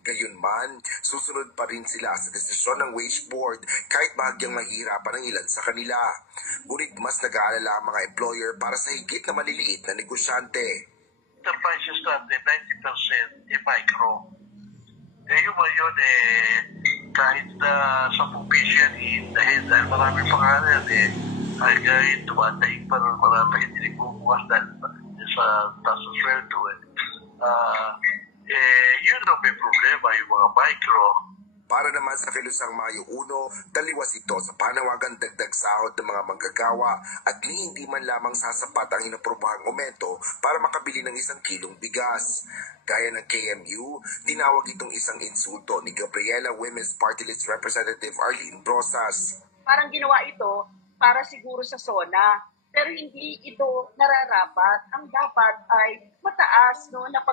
Gayunman, susunod pa rin sila sa desisyon ng wage board kahit bahagyang mahirapan ang ilan sa kanila. Ngunit mas nag-aalala ang mga employer para sa higit na maliliit na negosyante. Enterprises natin, 90% micro. Yung ba yun kahit na sa provision dahil maraming pangalan hanggang tumataing pa rin maraming hindi bumukas dahil sa taas na sweldo yun ang may problema, yung mga micro. Para naman sa kilusang Mayo 1, taliwas ito sa panawagang dagdag sahod ng mga manggagawa at hindi man lamang sasapat ang inaprobahang aumento para makabili ng 1 kilong bigas. Gaya ng KMU, tinawag itong isang insulto ni Gabriela Women's Party List Representative Arlene Brosas. Parang ginawa ito para siguro sa SONA, pero hindi ito nararapat. Ang dapat ay mataas, na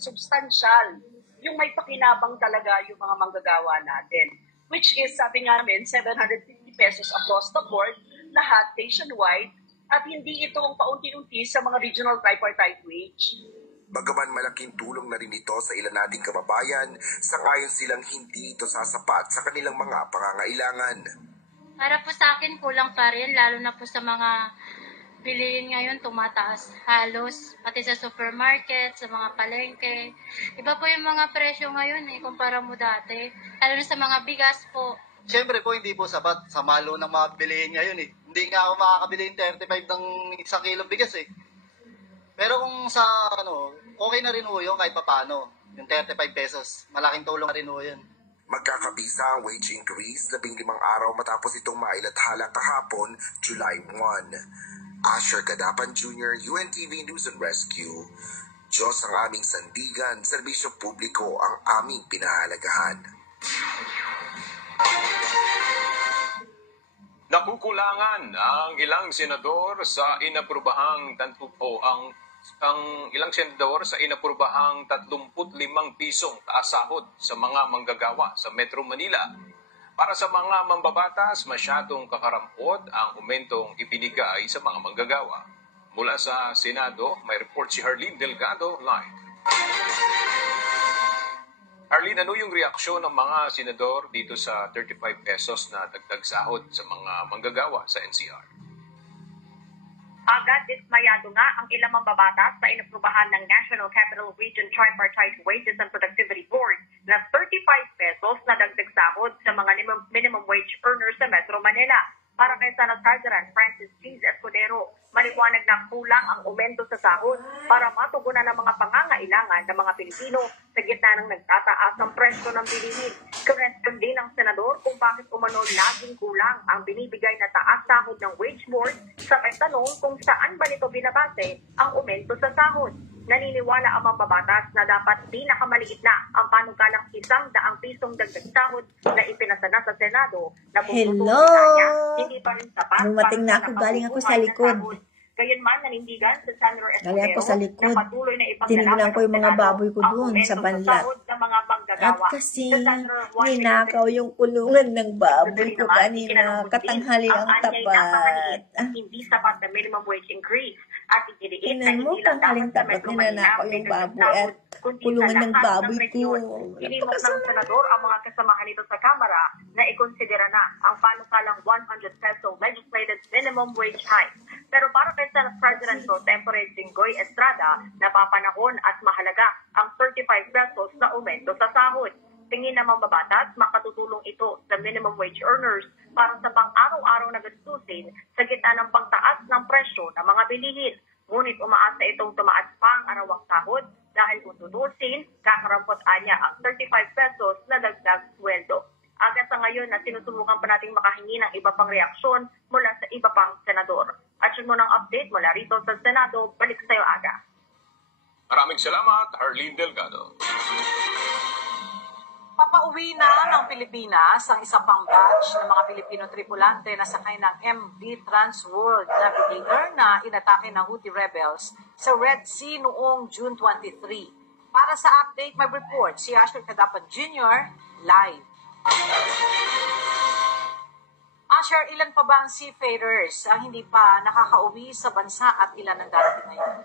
substantial, yung may pakinabang talaga yung mga manggagawa natin. Which is, sabi nga namin, 750 pesos across the board, lahat nationwide, at hindi ito ang paunti-unti sa mga regional tripartite wage. Bagaman malaking tulong na rin ito sa ilan nating kababayan, sangayon silang hindi ito sasapat sa kanilang mga pangangailangan. Para po sa akin, kulang pa rin, lalo na po sa mga bilihin ngayon tumataas halos, pati sa supermarket, sa mga palengke. Iba po yung mga presyo ngayon kumpara mo dati. Lalo na sa mga bigas po. Siyempre po hindi po sapat sa malo ng mga bilihin ngayon Hindi nga ako makakabili yung 35 ng 1 kilo bigas Pero kung sa okay na rin po yun kahit papano. Yung 35 pesos, malaking tulong na rin po yun. Magkakabisa ang wage increase 15 araw matapos itong mailathala kahapon, July 1. Asher Cadapan Jr., UNTV News and Rescue. Diyos ang aming sandigan, serbisyo publiko ang aming pinahalagahan. Nakukulangan ang ilang senador sa inaprubahang ilang senador sa inaprubahang 35 pisong taas sahod sa mga manggagawa sa Metro Manila. Para sa mga mambabatas, masyadong kakarampot ang umentong ibinigay sa mga manggagawa. Mula sa Senado, may report si Harleen Delgado live. Harleen, ano yung reaksyon ng mga senador dito sa 35 pesos na dagdag sahod sa mga manggagawa sa NCR? Agad dismayado nga ang ilang mambabatas sa inaprubahan ng National Capital Region Tripartite Wages and Productivity Board na 35 pesos na dagdag sahod sa mga minimum wage earners sa Metro Manila. Para kay Senate President Francis Cheese Escudero, maliwanag na kulang ang aumento sa sahod para matugunan ang mga pangangailangan ng mga Pilipino sa gitna ng nagtataas ng presyo ng bilihin. Question din ng senador kung bakit umano laging kulang ang binibigay na taas sahod ng wage board sa may tanong kung saan ba nito binabase ang aumento sa sahod. naniniwala ang mambabatas na dapat pinakamaliit na ang panukalang 100 pisong dagdag sahod na ipinasa na sa Senado na Hello! hindi pa rin sapat. Dumating na ako, galing ako sa likod. Gayunman, nanindigan sa Senator Escudero Galing ako sa likod. na patuloy na Tinignan ko yung mga baboy ko doon sa banlat. At kasi ninakaw yung kulungan ng baboy ko kanina, katanghali ang tapat. Hindi sapat na minimum wage increase at ididiin Tingnan mo, tanghaling tapat ninanakaw yung baboy at kulungan ng baboy ko. Hinimok ng senador ang mga kasamahan nito sa Kamara na ikonsidera na ang panukalang 100 peso legislated minimum wage hike. Pero para kay Senate President Pro Tempore Jinggoy Estrada, napapanahon at mahalaga ang 35 pesos na aumento sa sahod. Tingin ng mambabatas, makatutulong ito sa minimum wage earners para sa pang-araw-araw na gastusin sa gitna ng pagtaas ng presyo ng mga bilihin. Ngunit umaasa itong tumaas pa ang arawang sahod dahil kung tutusin, kakarampot-anya ang 35 pesos na dagdag sweldo. Agad sa ngayon na sinusubukan pa nating makahingi ng iba pang reaksyon mula sa iba pang senador. At yun mo ng update mula rito sa Senado, balik sa'yo Aga. Maraming salamat, Harleen Delgado. Papauwi na ng Pilipinas ang isa pang batch ng mga Pilipino tripulante na sakay ng MV Transworld Navigator na inatake ng Houthi rebels sa Red Sea noong June 23. Para sa update, may report si Asher Cadapan Jr. live. Asher, ilan pa ba ang seafarers ang hindi pa nakakauwi sa bansa at ilan ang darating ngayon?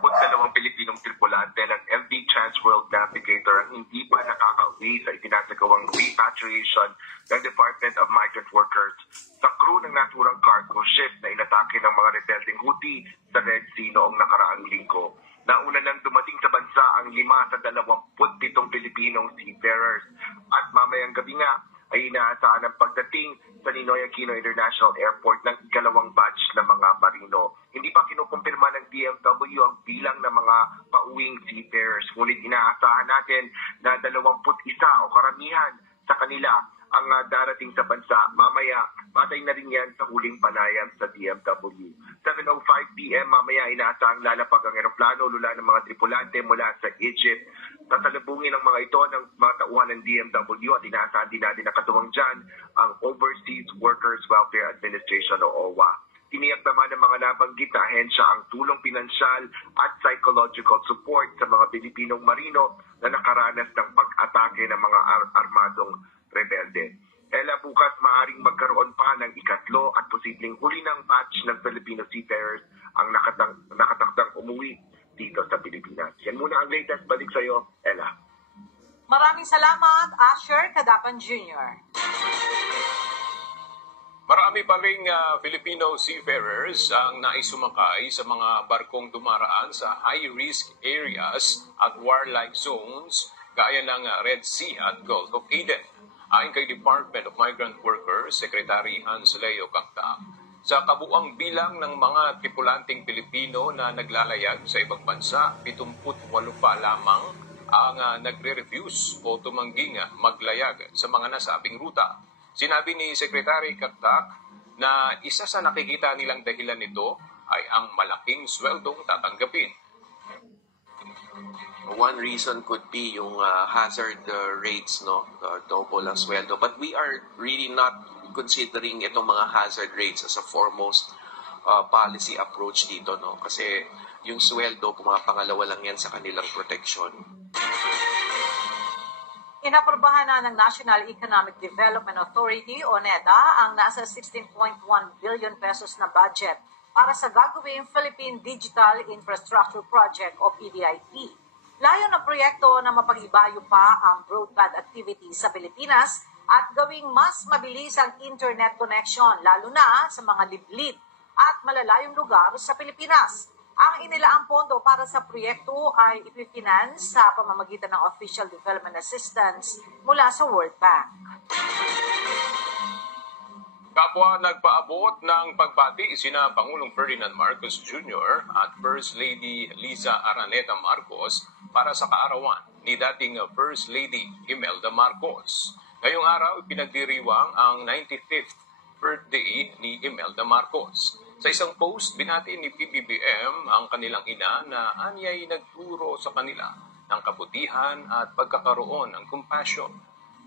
22 Pilipinong tripulante ng MV Transworld Navigator ang hindi pa nakakauwi sa itinasagawang repatriation ng Department of Migrant Workers sa crew ng naturang cargo ship na inatake ng mga rebelding Houthi sa Red Sea noong nakaraang linggo. Nauna nang dumating sa bansa ang 5 sa 27 Pilipinong seafarers at mamayang gabi nga ay inaasahan ang pagdating sa Ninoy Aquino International Airport ng ikalawang batch ng mga marino. Hindi pa kinukumpirma ng DMW ang bilang ng mga pauwing seafarers, ngunit inaasahan natin na 21 o karamihan sa kanila ang darating sa bansa. Mamaya, patay na rin yan sa huling panayam sa DMW. 7:05 p.m. mamaya inaasahang lalapag ang eroplano lula ng mga tripulante mula sa Egypt. Tatalabungin ng mga ito ng mga tauhan ng DMW at inaasahan din natin na katuwang dyan ang Overseas Workers Welfare Administration o OWA. Tiniyak naman ng mga nabanggit na ahensya ang tulong pinansyal at psychological support sa mga Pilipinong marino na nakaranas ng pag-atake ng mga armadong rebelde. Ela, bukas maaaring magkaroon pa ng ikatlo at posibleng huli ng batch ng Filipino seafarers ang nakatakdang umuwi dito sa Pilipinas. Yan muna ang latest. Balik sa'yo, Ella. Maraming salamat, Asher Cadapan Jr. Marami pa ring Filipino seafarers ang naisumakay sa mga barkong dumaraan sa high-risk areas at warlike zones gaya ng Red Sea at Gulf of Aden. Ayon kay Department of Migrant Workers, Secretary Hans Leo Cacta, sa kabuang bilang ng mga tripulanting Pilipino na naglalayag sa ibang bansa, 78 pa lamang ang nagre-refuse o tumangging maglayag sa mga nasabing ruta. Sinabi ni Secretary Cacta na isa sa nakikita nilang dahilan nito ay ang malaking sweldong tatanggapin. One reason could be yung hazard rates, no, double ang sweldo. But we are really not considering itong mga hazard rates as a foremost policy approach dito, no, kasi yung sweldo pumapangalawa lang yan sa kanilang protection. Inaprobahan na ng National Economic Development Authority o NEDA ang nasa 16.1 billion pesos na budget para sa gagawing Philippine Digital Infrastructure Project o PDIP. Layo ng proyekto na mapag-ibayo pa ang broadband activity sa Pilipinas at gawing mas mabilis ang internet connection lalo na sa mga liblib at malalayong lugar sa Pilipinas. Ang inilaang pondo para sa proyekto ay ipifinance sa pamamagitan ng Official Development Assistance mula sa World Bank. Kapwa nagpaabot ng pagbati sina Pangulong Ferdinand Marcos Jr. at First Lady Liza Araneta Marcos para sa kaarawan ni dating First Lady Imelda Marcos. Ngayong araw, pinagdiriwang ang 95th birthday ni Imelda Marcos. Sa isang post, binati ni PBBM ang kanilang ina na anyay nagturo sa kanila ng kabutihan at pagkakaroon ng compassion.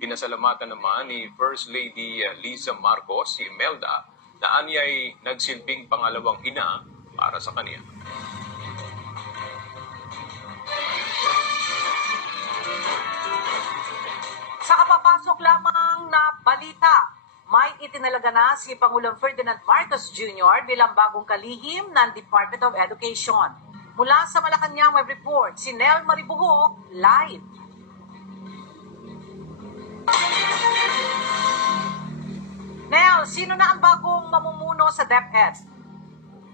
Pinasalamatan naman ni First Lady Liza Marcos si Imelda na anyay nagsilbing pangalawang ina para sa kanya. Sa kapapasok lamang na balita, may itinalaga na si Pangulong Ferdinand Marcos Jr. bilang bagong kalihim ng Department of Education. Mula sa Malacanang may report si Nel Maribuho, live. Nel, sino na ang bagong mamumuno sa DepEd?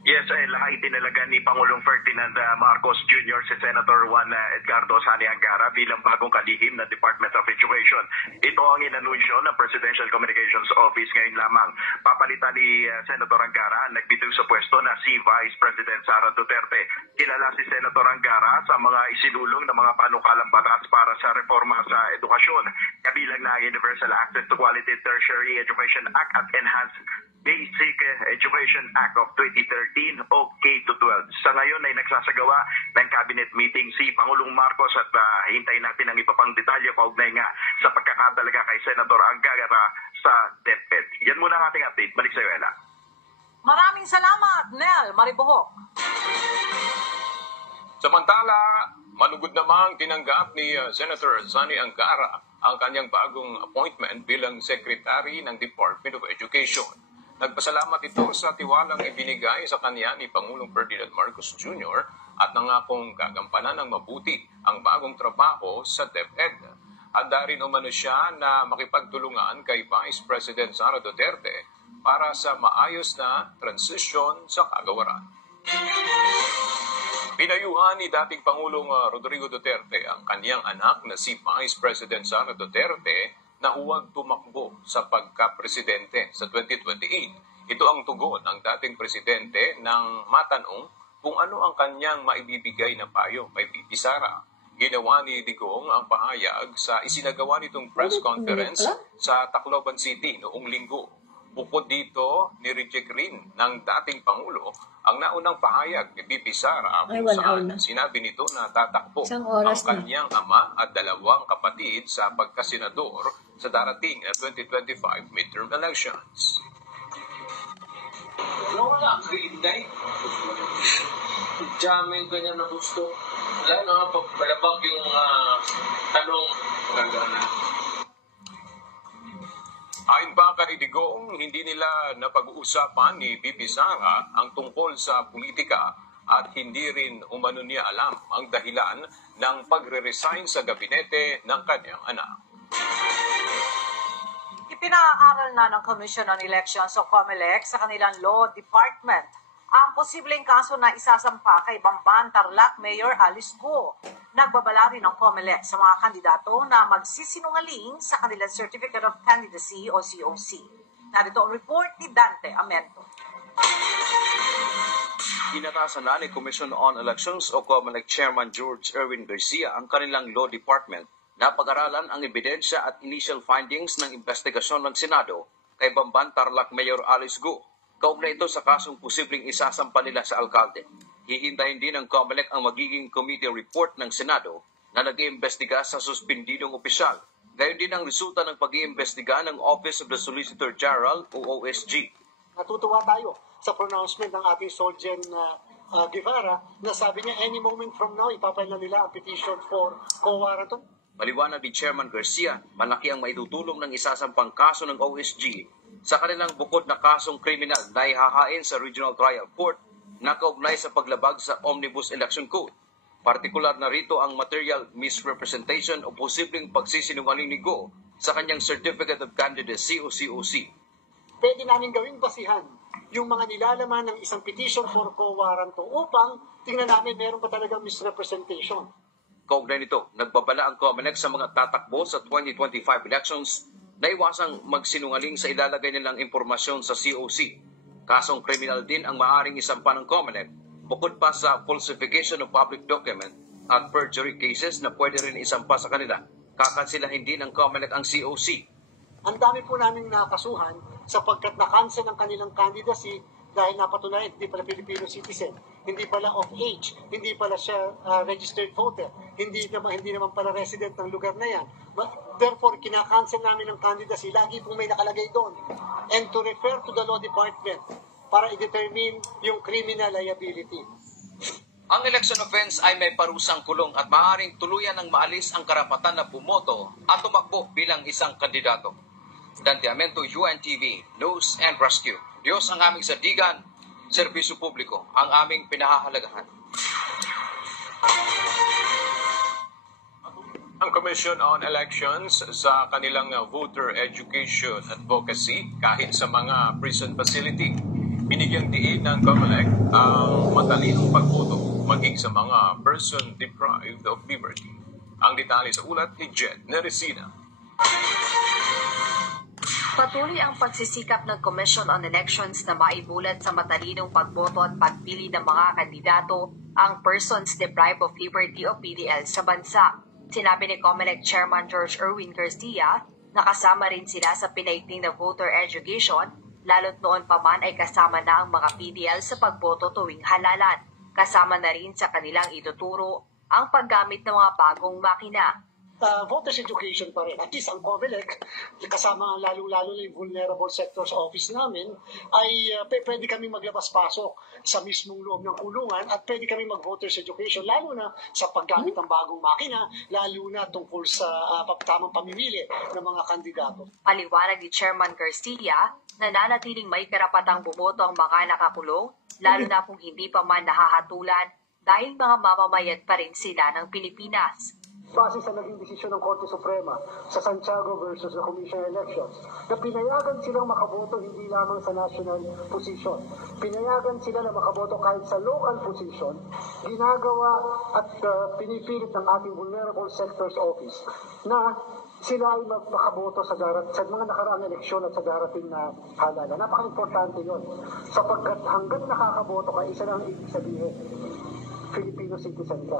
Yes, lahat itinalaga ni Pangulong Ferdinand Marcos Jr. si Senator Juan Edgardo Sani Angara bilang bagong kalihim ng Department of Education. Ito ang inanunsyo ng Presidential Communications Office ngayon lamang. Papalitan ni Senator Angara ang nagbitiw sa pwesto na si Vice President Sara Duterte. Kilala si Senator Angara sa mga isinulong na mga panukalang batas para sa reforma sa edukasyon, kabilang na Universal Access to Quality Tertiary Education Act at Enhanced Basic Education Act of 2013 o K-12. Sa ngayon ay nagsasagawa ng cabinet meeting si Pangulong Marcos at hintayin natin ang iba pang detalye kaugnay nga sa pagkakatalaga kay Senator Angara sa DepEd. Yan muna ang ating update. Balik sa iyo, Ella. Maraming salamat, Nel Maribuho. Samantala, manugod namang tinanggap ni Senator Sani Angara ang kanyang bagong appointment bilang Secretary ng Department of Education. Nagpasalamat ito sa tiwalang ibinigay sa kanya ni Pangulong Ferdinand Marcos Jr. at nangakong gagampanan ng mabuti ang bagong trabaho sa DepEd. Handa rin umano siya na makipagtulungan kay Vice President Sara Duterte para sa maayos na transition sa kagawaran. Pinayuhan ni dating Pangulong Rodrigo Duterte ang kanyang anak na si Vice President Sara Duterte na huwag tumakbo sa pagka-presidente sa 2028. Ito ang tugon ng dating presidente nang matanong kung ano ang kanyang maibibigay na payo kay VP Sara. Ginawa ni Digong ang pahayag sa isinagawa nitong press conference sa Tacloban City noong linggo. Bukod dito, ni-reject rin ng dating Pangulo ang naunang pahayag ni VP Sara kung saan sinabi nito na tatakbo ang kanyang ama at dalawang kapatid sa pagkasenador sa darating na 2025 midterm elections. Wala ang kainday. Jamming kanya na gusto. Wala na pagbalabag yung tanong gagana. Ayon pa kay Digong, hindi nila napag-uusapan ni VP Sara ang tungkol sa politika at hindi rin umano niya alam ang dahilan ng pagre-resign sa gabinete ng kanyang anak. Ipinaaral na ng Commission on Elections o COMELEC sa kanilang Law Department ang posibleng kaso na isasampa kay Bamban Tarlac Mayor Alice Go. Nagbabala rin ng COMELEC sa mga kandidato na magsisinungaling sa kanilang Certificate of Candidacy o COC. Narito ang report ni Dante Amento. Inatasan na ni Commission on Elections o COMELEC Chairman George Erwin Garcia ang kanilang Law Department na pag-aralan ang ebidensya at initial findings ng investigasyon ng Senado kay Bamban Tarlac Mayor Alice Go. Kaugnay ito sa kasong posibleng isasampa nila sa alkalde. Hihintayin din ng COMELEC ang magiging committee report ng Senado na nag-iimbestiga sa suspendidong opisyal. Gayon din ang resulta ng pag-iimbestiga ng Office of the Solicitor General o OSG. Natutuwa tayo sa pronouncement ng ating Solgen Guevara na sabi niya any moment from now ipapile na nila ang petition for co-warranty. Maliwanag ni Chairman Garcia, malaki ang maitutulong ng isasampang kaso ng OSG sa kanilang bukod na kasong kriminal na ihahain sa Regional Trial Court na kaugnay sa paglabag sa Omnibus Election Code. Partikular na rito ang material misrepresentation o posibleng pagsisinungaling ni Go sa kanyang Certificate of Candidacy o COC. Pwede namin gawing basihan yung mga nilalaman ng isang petition for co-warranto upang tingnan namin meron pa talagang misrepresentation. Kaugnay nito, nagbabala ang COMELEC sa mga tatakbo sa 2025 elections na iwasang magsinungaling sa ilalagay nilang impormasyon sa COC. Kasong kriminal din ang maaaring isampa ng COMELEC bukod pa sa falsification of public document at perjury cases na pwede rin isampa sa kanila. Kakansilahin din ng COMELEC ang COC. Ang dami po namin nakasuhan sapagkat na-cancel ang kanilang candidacy dahil napatunayan hindi pala Filipino citizen, hindi pala of age, hindi pala siya registered voter, hindi naman pala resident ng lugar na yan. Therefore, kinakancel namin ang candidacy, lagi pong may nakalagay doon. And to refer to the law department para i-determine yung criminal liability. Ang election offense ay may parusang kulong at maaaring tuluyan ng maalis ang karapatan na bumoto at tumakbo bilang isang kandidato. Dante Amento, UNTV, News and Rescue. Diyos ang aming sandigan, serbisyo publiko ang aming pinahahalagahan. Ang Commission on Elections sa kanilang voter education advocacy kahit sa mga prison facility, binigyang diin ng COMELEC ang matalinong pagboto maging sa mga person deprived of liberty. Ang detalye sa ulat ni Jed Neresina. Patuloy ang pagsisikap ng Commission on Elections na maibulat sa matalinong pagboto at pagpili ng mga kandidato ang persons deprived of liberty o PDL sa bansa. Sinabi ni COMELEC Chairman George Erwin Garcia na kasama rin sila sa pinaigting na voter education, lalo't noon pa man ay kasama na ang mga PDL sa pagboto tuwing halalan. Kasama na rin sa kanilang ituturo ang paggamit ng mga bagong makina. Voters education pa rin. At least ang COMELEC, kasama lalo-lalo na yung vulnerable sectors office namin, ay pwede kami maglabas-pasok sa mismong loob ng kulungan at pwede kami mag-voters education, lalo na sa paggamit ng bagong makina, lalo na tungkol sa tamang pamimili ng mga kandidato. Paliwanag ni Chairman Garcia, nananatiling may karapatang bumoto ang mga nakakulong, lalo na kung hindi pa man nahahatulan dahil mga mamamayan pa rin sila ng Pilipinas. Base sa naging desisyon ng Korte Suprema sa Santiago versus the Commission on Elections, na pinayagan silang makaboto hindi lamang sa national position. Pinayagan sila na makaboto kahit sa local position, ginagawa at pinipilit ng ating Vulnerable Sectors Office na sila ay magpakaboto sa mga nakaraang eleksyon at sa darating na halalan. Napaka-importante yun. Sapagkat hanggang nakakaboto ka, isa lang ibig sabihin, Filipino citizen ka.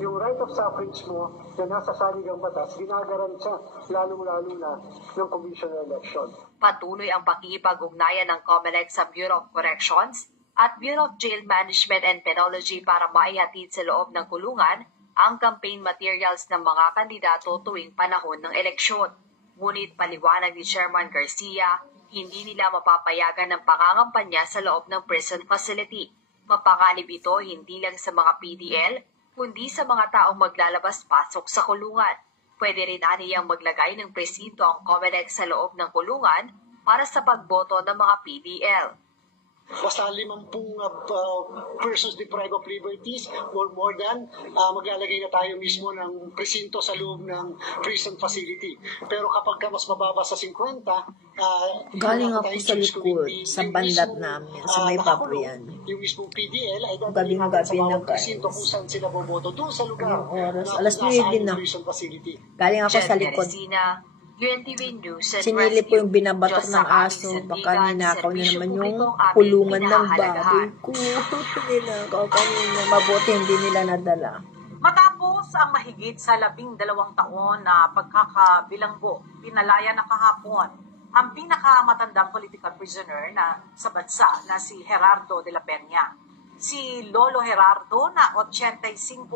Yung right of suffrage mo na nasa saligang batas, ginagarantiya lalong-lalo na ng Commission on Election. Patuloy ang pakikipag-ugnayan ng COMELEC sa Bureau of Corrections at Bureau of Jail Management and Penology para maihatid sa loob ng kulungan ang campaign materials ng mga kandidato tuwing panahon ng eleksyon. Ngunit paliwanag ni Chairman Garcia, hindi nila mapapayagan ng pangangampanya sa loob ng prison facility. Mapanganib ito hindi lang sa mga PDL, kundi sa mga taong maglalabas-pasok sa kulungan. Pwede rin aniyang maglagay ng presinto ang COMELEC sa loob ng kulungan para sa pagboto ng mga PDL. Basta 50 persons deprived of liberties or more than, maglalagay na tayo mismo ng presinto sa loob ng prison facility. Pero kapag mas mababa sa 50, galing ako sa likod, sa bandat namin, sa may babuyan. Yung mismong PDL ay dadalhin natin sa bawat presinto kung saan sila boboto doon sa lugar na alas 9 din na. Prison facility. Galing ako sa likod. UNTV News and Sinili po yung binabatok ng aso. Baka ninakaw niya naman yung kulungan ng baboy ko. Ninakaw kanina. Mabuti hindi nila nadala. Matapos ang mahigit sa 12 taon na pagkakabilanggo, pinalaya na kahapon ang pinakamatandang political prisoner na sa bansa na si Gerardo de la Peña. Si Lolo Gerardo na 85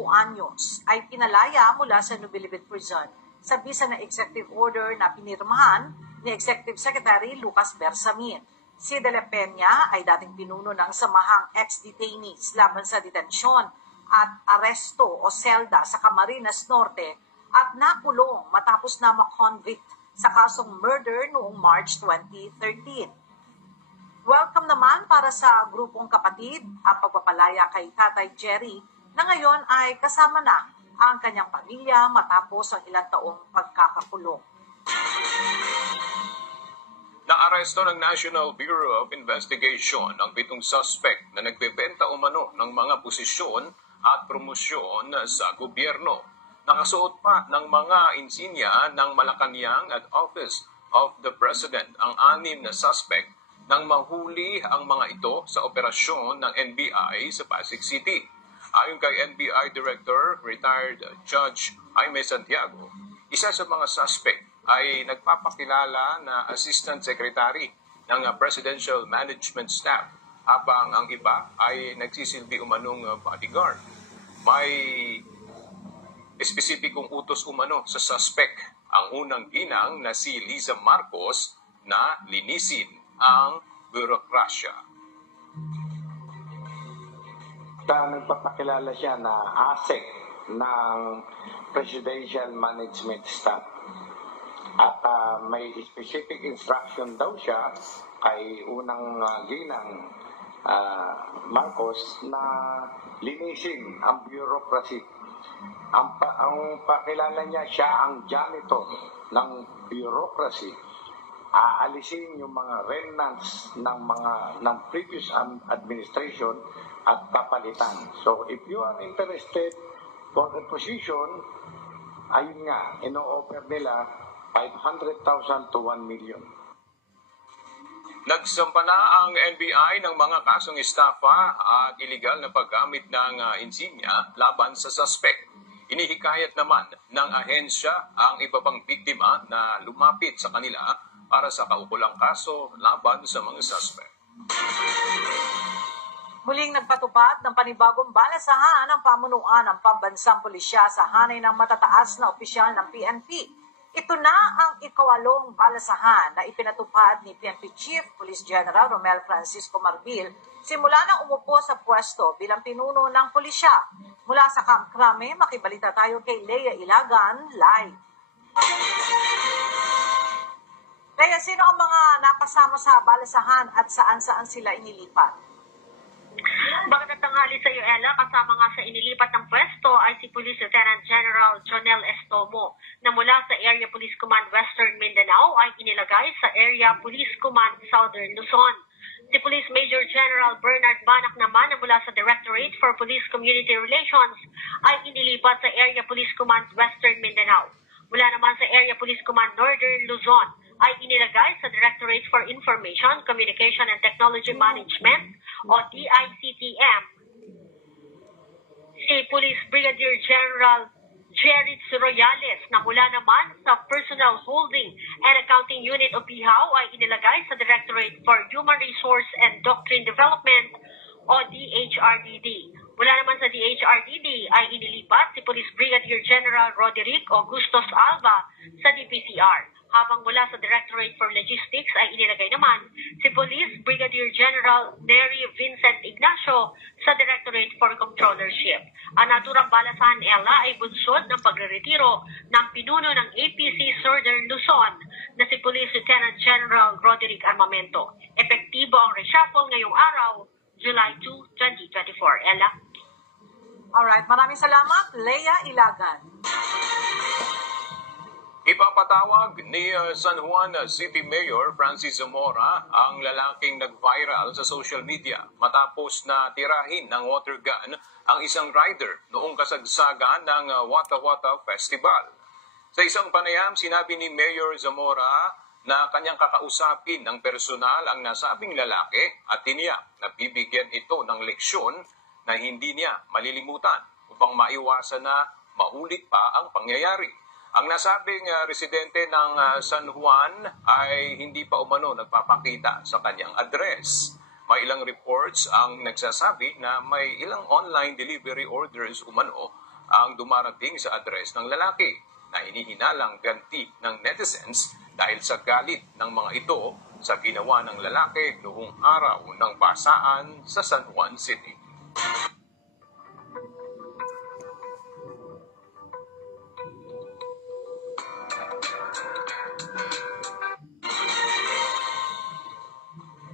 anyos ay pinalaya mula sa Nubilibid Prison sa bisa na executive order na pinirmahan ni Executive Secretary Lucas Bersamin. Si De La Peña ay dating pinuno ng samahang ex-detainees laban sa detensyon at aresto o selda sa Camarines Norte at nakulong matapos na ma-convict sa kasong murder noong March 2013. Welcome naman para sa grupong kapatid ang pagpapalaya kay Tatay Jerry na ngayon ay kasama na ang kanyang pamilya matapos ang ilang taong pagkakakulong. Naaresto ng National Bureau of Investigation ang 7 suspect na nagbebenta umano ng mga posisyon at promosyon sa gobyerno. Nakasuot pa ng mga insignia ng Malacanang at Office of the President ang 6 na suspect nang mahuli ang mga ito sa operasyon ng NBI sa Pasig City. Ayon kay NBI Director, retired Judge Jaime Santiago, isa sa mga suspect ay nagpapakilala na Assistant Secretary ng Presidential Management Staff habang ang iba ay nagsisilbi umanong bodyguard. May espesipikong utos umano sa suspect, ang unang ginang na si Liza Marcos, na linisin ang burokrasya. Nagpapakilala siya na ASEC ng Presidential Management Staff. At may specific instruction daw siya kay unang ginang Marcos na linisin ang bureaucracy. Ang pakilala niya, siya ang janitor ng bureaucracy. Aalisin yung mga remnants ng previous administration at papalitan. So if you are interested for the position, ayun nga, ino-offer nila 500,000 to 1 million. Nagsampa na ang NBI ng mga kasong estafa at iligal na paggamit ng insignia laban sa suspect. Inihikayat naman ng ahensya ang iba pang biktima na lumapit sa kanila para sa kaukulang kaso laban sa mga suspect. Muling nagpatupad ng panibagong balasahan ang pamunuan ng pambansang pulisya sa hanay ng matataas na opisyal ng PNP. Ito na ang ikawalong balasahan na ipinatupad ni PNP Chief Police General Romel Francisco Marbil simula nang umupo sa pwesto bilang pinuno ng pulisya. Mula sa Camp Crame, makibalita tayo kay Leia Ilagan live. Leia, sino ang mga napasama sa balasahan at saan-saan sila inilipat? Magandang tanghali sa iyo, Ella. Kasama nga sa inilipat ng pwesto ay si Police Lieutenant General Jonel Estomo na mula sa Area Police Command Western Mindanao ay inilagay sa Area Police Command Southern Luzon. Si Police Major General Bernard Banak naman na mula sa Directorate for Police Community Relations ay inilipat sa Area Police Command Western Mindanao. Mula naman sa Area Police Command Northern Luzon ay inilagay sa Directorate for Information, Communication and Technology Management o DICTM si Police Brigadier General Jerritz Royales na mula naman sa Personnel Holding and Accounting Unit o PIHAW ay inilagay sa Directorate for Human Resource and Doctrine Development o DHRDD. Mula naman sa DHRDD ay inilipat si Police Brigadier General Roderick Augustos Alba sa DPCR. Habang mula sa Directorate for Logistics ay inilagay naman si Police Brigadier General Nery Vincent Ignacio sa Directorate for Controllership. Ang naturang balasahan, Ella, ay bunsod ng pagreretiro ng pinuno ng APC Southern Luzon na si Police Lieutenant General Roderick Armamento. Epektibo ang reshuffle ngayong araw, July 2, 2024. Ella? Alright, maraming salamat, Leia Ilagan. Ipapatawag ni San Juan City Mayor Francis Zamora ang lalaking nag-viral sa social media matapos na tirahin ng water gun ang isang rider noong kasagsagan ng Wata Wata Festival. Sa isang panayam, sinabi ni Mayor Zamora na kanyang kakausapin ng personal ang nasabing lalaki at tiniyak na bibigyan ito ng leksyon na hindi niya malilimutan upang maiwasan na maulit pa ang pangyayari. Ang nasabing residente ng San Juan ay hindi pa umano nagpapakita sa kanyang address. May ilang reports ang nagsasabi na may ilang online delivery orders umano ang dumarating sa address ng lalaki na hinihinalang ganti ng netizens dahil sa galit ng mga ito sa ginawa ng lalaki noong araw ng pasaan sa San Juan City.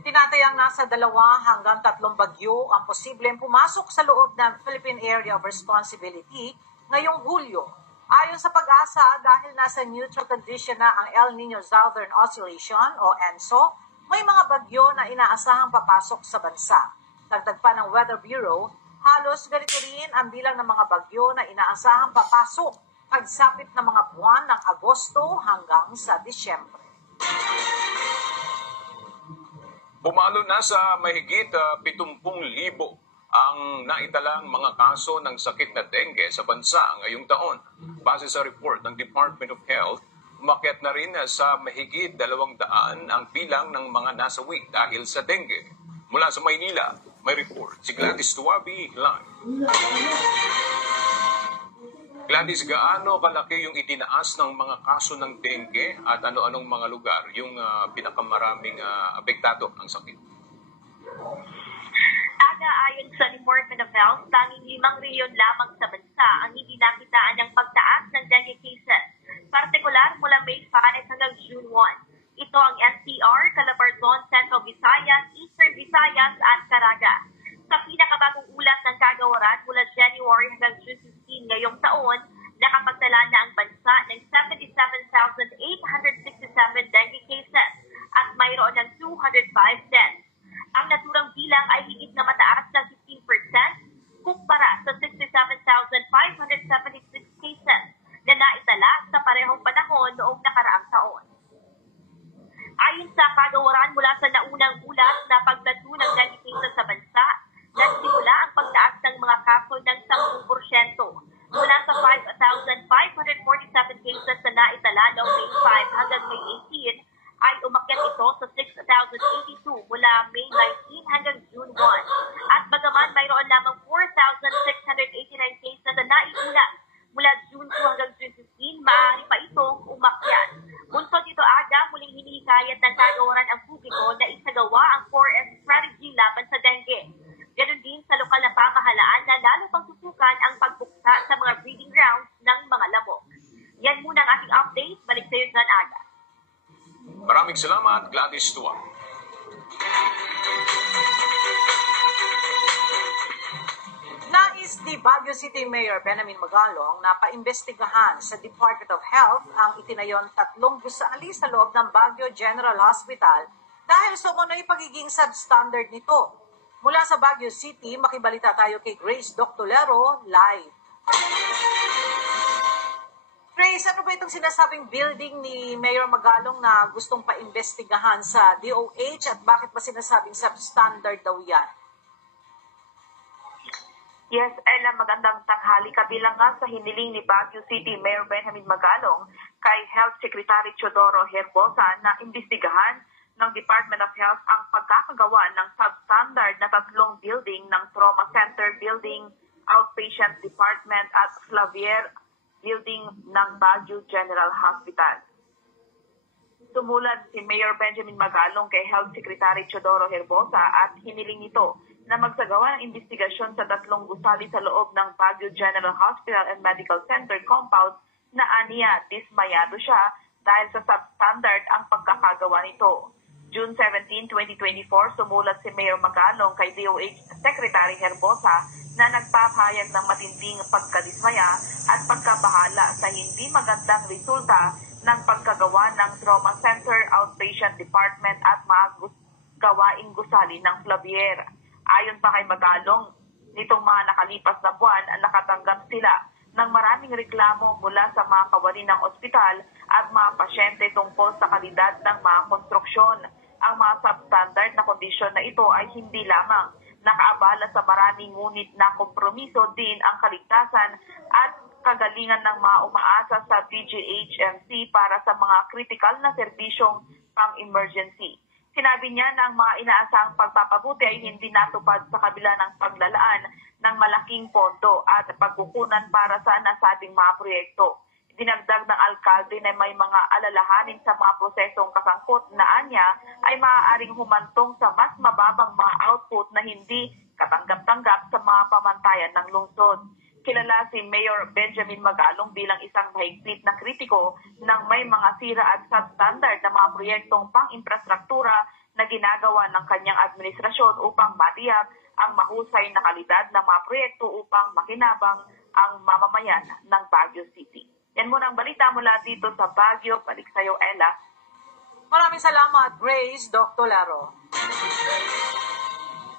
Tinatayang nasa 2 hanggang 3 bagyo ang posibleng pumasok sa loob ng Philippine Area of Responsibility ngayong Hulyo. Ayon sa Pag-asa, dahil nasa neutral condition na ang El Niño Southern Oscillation o ENSO, may mga bagyo na inaasahang papasok sa bansa. Dagdag pa ng Weather Bureau, halos ganito rin ang bilang ng mga bagyo na inaasahang papasok pagsapit ng mga buwan ng Agosto hanggang sa Disyembre. Pumalo na sa mahigit 70,000 ang naitalang mga kaso ng sakit na dengue sa bansa ngayong taon. Base sa report ng Department of Health, umakyat na rin sa mahigit 200 ang bilang ng mga nasawi dahil sa dengue. Mula sa Maynila, may report si Gladys Tuwabi live. Gladys, gaano kalaki yung itinaas ng mga kaso ng dengue at ano-anong mga lugar yung pinakamaraming apektado ng sakit? Ayon sa Department of Health, tanging 5 milyon lamang sa bansa ang hindi nakitaan ng pagtaas ng dengue cases, partikular mula May 5 hanggang June 1. Ito ang NCR, Calabarzon, Central Visayas, Eastern Visayas at Caraga. Sa pinakabagong ulat ng kagawaran mula January hanggang June 15 ngayong taon, nakapagtala na ang bansa ng 77,867 dengue cases at mayroon ng 205 deaths. Ang naturang bilang ay higit na mataas na 15% kumpara sa 67,576 cases na naitala sa parehong panahon noong nakaraang taon. Ayon sa kagawaran mula sa naunang ulat na pagtatlo ng dengue cases sa bansa, nagsimula ang pagtaas ng mga kaso ng 10% mula sa 5,547 cases na naitala noong May 5 hanggang May 18 ay umakyat ito sa 6,082 mula May 19 hanggang June 1. At bagaman mayroon lamang 4,689 cases na naiulat mula June 2 hanggang June 15, maaari pa itong umakyat. Bunsod ito aga, muling hinihikayat ng kagawaran ang publiko na isagawa ang 4S strategy laban sa dengue. Ganon din sa lokal na pamahalaan na lalo pang susukan ang pagbuksa sa mga breeding grounds ng mga lamok. Yan muna ang ating update. Balik sa iyo dyan aga. Maraming salamat, Gladys Tuwa. Nais ni Baguio City Mayor Benjamin Magalong na paimbestigahan sa Department of Health ang itinayon 3 gusali sa loob ng Baguio General Hospital dahil sa umunoy pagiging substandard nito. Mula sa Baguio City, makibalita tayo kay Grace Doctolero live. Grace, ano ba itong sinasabing building ni Mayor Magalong na gustong paimbestigahan sa DOH at bakit ba sinasabing substandard daw yan? Yes, Ella, magandang tanghali. Kabilang nga sa hiniling ni Baguio City Mayor Benjamin Magalong kay Health Secretary Teodoro Herbosa na imbestigahan ng Department of Health ang pagkakagawa ng substandard na 3 building ng Trauma Center Building, Outpatient Department at Flavier Building ng Baguio General Hospital. Sumulat si Mayor Benjamin Magalong kay Health Secretary Teodoro Herbosa at hiniling nito na magsagawa ng investigasyon sa 3 gusali sa loob ng Baguio General Hospital and Medical Center compound na aniya dismayado siya dahil sa substandard ang pagkakagawa nito. June 17, 2024, sumulat si Mayor Magalong kay DOH Secretary Herbosa na nagpapahayag ng matinding pagkadismaya at pagkabahala sa hindi magandang resulta ng pagkagawa ng Trauma Center Outpatient Department at mga gawaing gusali ng Flavier. Ayon pa kay Magalong, nitong mga nakalipas na buwan, nakatanggap sila ng maraming reklamo mula sa mga kawani ng ospital at mga pasyente tungkol sa kalidad ng mga konstruksyon. Ang mga substandard na kondisyon na ito ay hindi lamang nakaabala sa maraming ngunit na kompromiso din ang kaligtasan at kagalingan ng mga umaasa sa PGHMC para sa mga critical na serbisyong pang-emergency. Sinabi niya na ang mga inaasang pagpapabuti ay hindi natupad sa kabila ng paglalaan ng malaking pondo at pagkukunan para sa nasabing mga proyekto. Dinagdag ng alkalde na may mga alalahanin sa mga prosesong kasangkot na anya ay maaaring humantong sa mas mababang mga output na hindi katanggap-tanggap sa mga pamantayan ng lungsod. Kilala si Mayor Benjamin Magalong bilang isang mahigpit na kritiko ng may mga sira at substandard na mga proyektong pang-infrastruktura na ginagawa ng kanyang administrasyon upang matiyag ang mahusay na kalidad ng mga proyekto upang makinabang ang mamamayan ng Baguio City. Yan muna ang balita mula dito sa Baguio. Balik sa'yo, Ella. Maraming salamat, Grace Doctolero.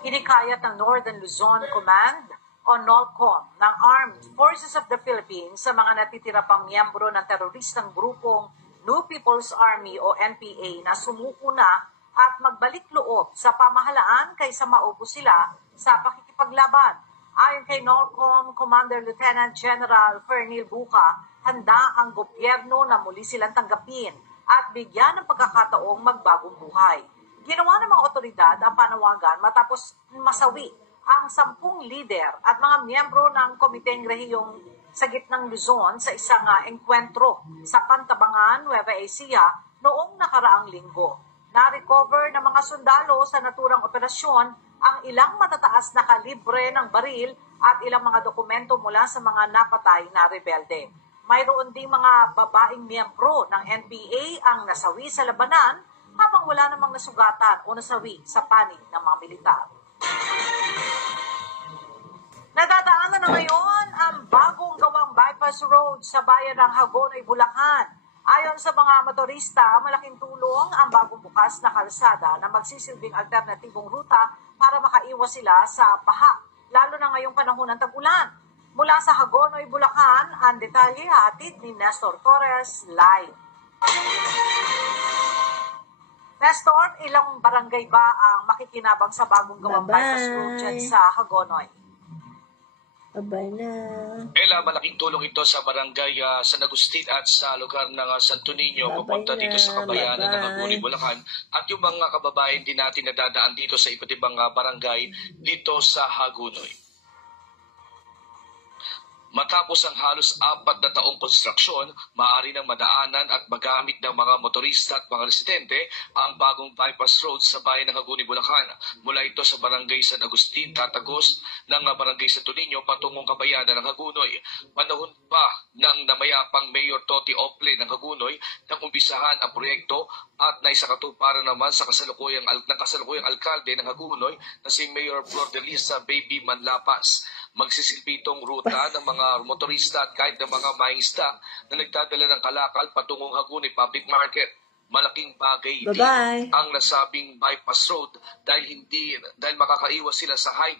Inikayat ng Northern Luzon Command o NOLCOM ng Armed Forces of the Philippines sa mga natitira pang miyembro ng teroristang grupong New People's Army o NPA na sumuko na at magbalik loob sa pamahalaan kaysa maupo sila sa pakikipaglaban. Ayon kay NOLCOM Commander Lieutenant General Fernil Buca, handa ang gobyerno na muli silang tanggapin at bigyan ng pagkakataong magbagong buhay. Ginawa ng mga otoridad ang panawagan matapos masawi ang 10 lider at mga miyembro ng Komiteng Rehiyong sa gitnang Luzon sa isang engkwentro sa Pantabangan, Nueva Ecija noong nakaraang linggo. Na-recover ng mga sundalo sa naturang operasyon ang ilang matataas na kalibre ng baril at ilang mga dokumento mula sa mga napatay na rebelde. Mayroon ding mga babaeng miyembro ng NPA ang nasawi sa labanan habang wala namang nasugatan o nasawi sa panig ng mga militar. Nadadaanan na ngayon ang bagong gawang bypass road sa bayan ng Hagonoy, Bulacan. Ayon sa mga motorista, malaking tulong ang bagong bukas na kalsada na magsisilbing alternatibong ruta para makaiwas sila sa baha, lalo na ngayong panahon ng tag-ulan. Mula sa Hagonoy, Bulacan, ang detalye hatid ni Nestor Torres live. Nestor, ilang barangay ba ang makikinabang sa bagong gawang bypass road dyan sa Hagonoy? Bye na. Ella, malaking tulong ito sa barangay San Agustin at sa lugar ng Santo Niño papunta dito sa kabayanan ng Hagonoy, Bulacan at yung mga kababayan din natin na dadaan dito sa iba't ibang barangay dito sa Hagonoy. Matapos ang halos 4 na taong konstruksyon, maaari nang madaanan at magamit ng mga motorista at mga residente ang bagong bypass road sa bayan ng Hagonoy, Bulacan. Mula ito sa barangay San Agustin, tatagos ng barangay Santo Niño patungong kabayanan ng Hagonoy. Panahon pa ng namayapang Mayor Toti Ople ng Hagonoy nang umpisahan ang proyekto at naisakatuparan naman sa kasalukuyang alkalde ng Hagonoy na si Mayor Flor de Lisa Baby Manlapas. Magsisilbi itong ruta ng mga motorista at kahit ng mga maingsta na nagdadala ng kalakal patungong Hagonoy Public Market. Malaking bagay din ang nasabing bypass road dahil makakaiwas sila sa high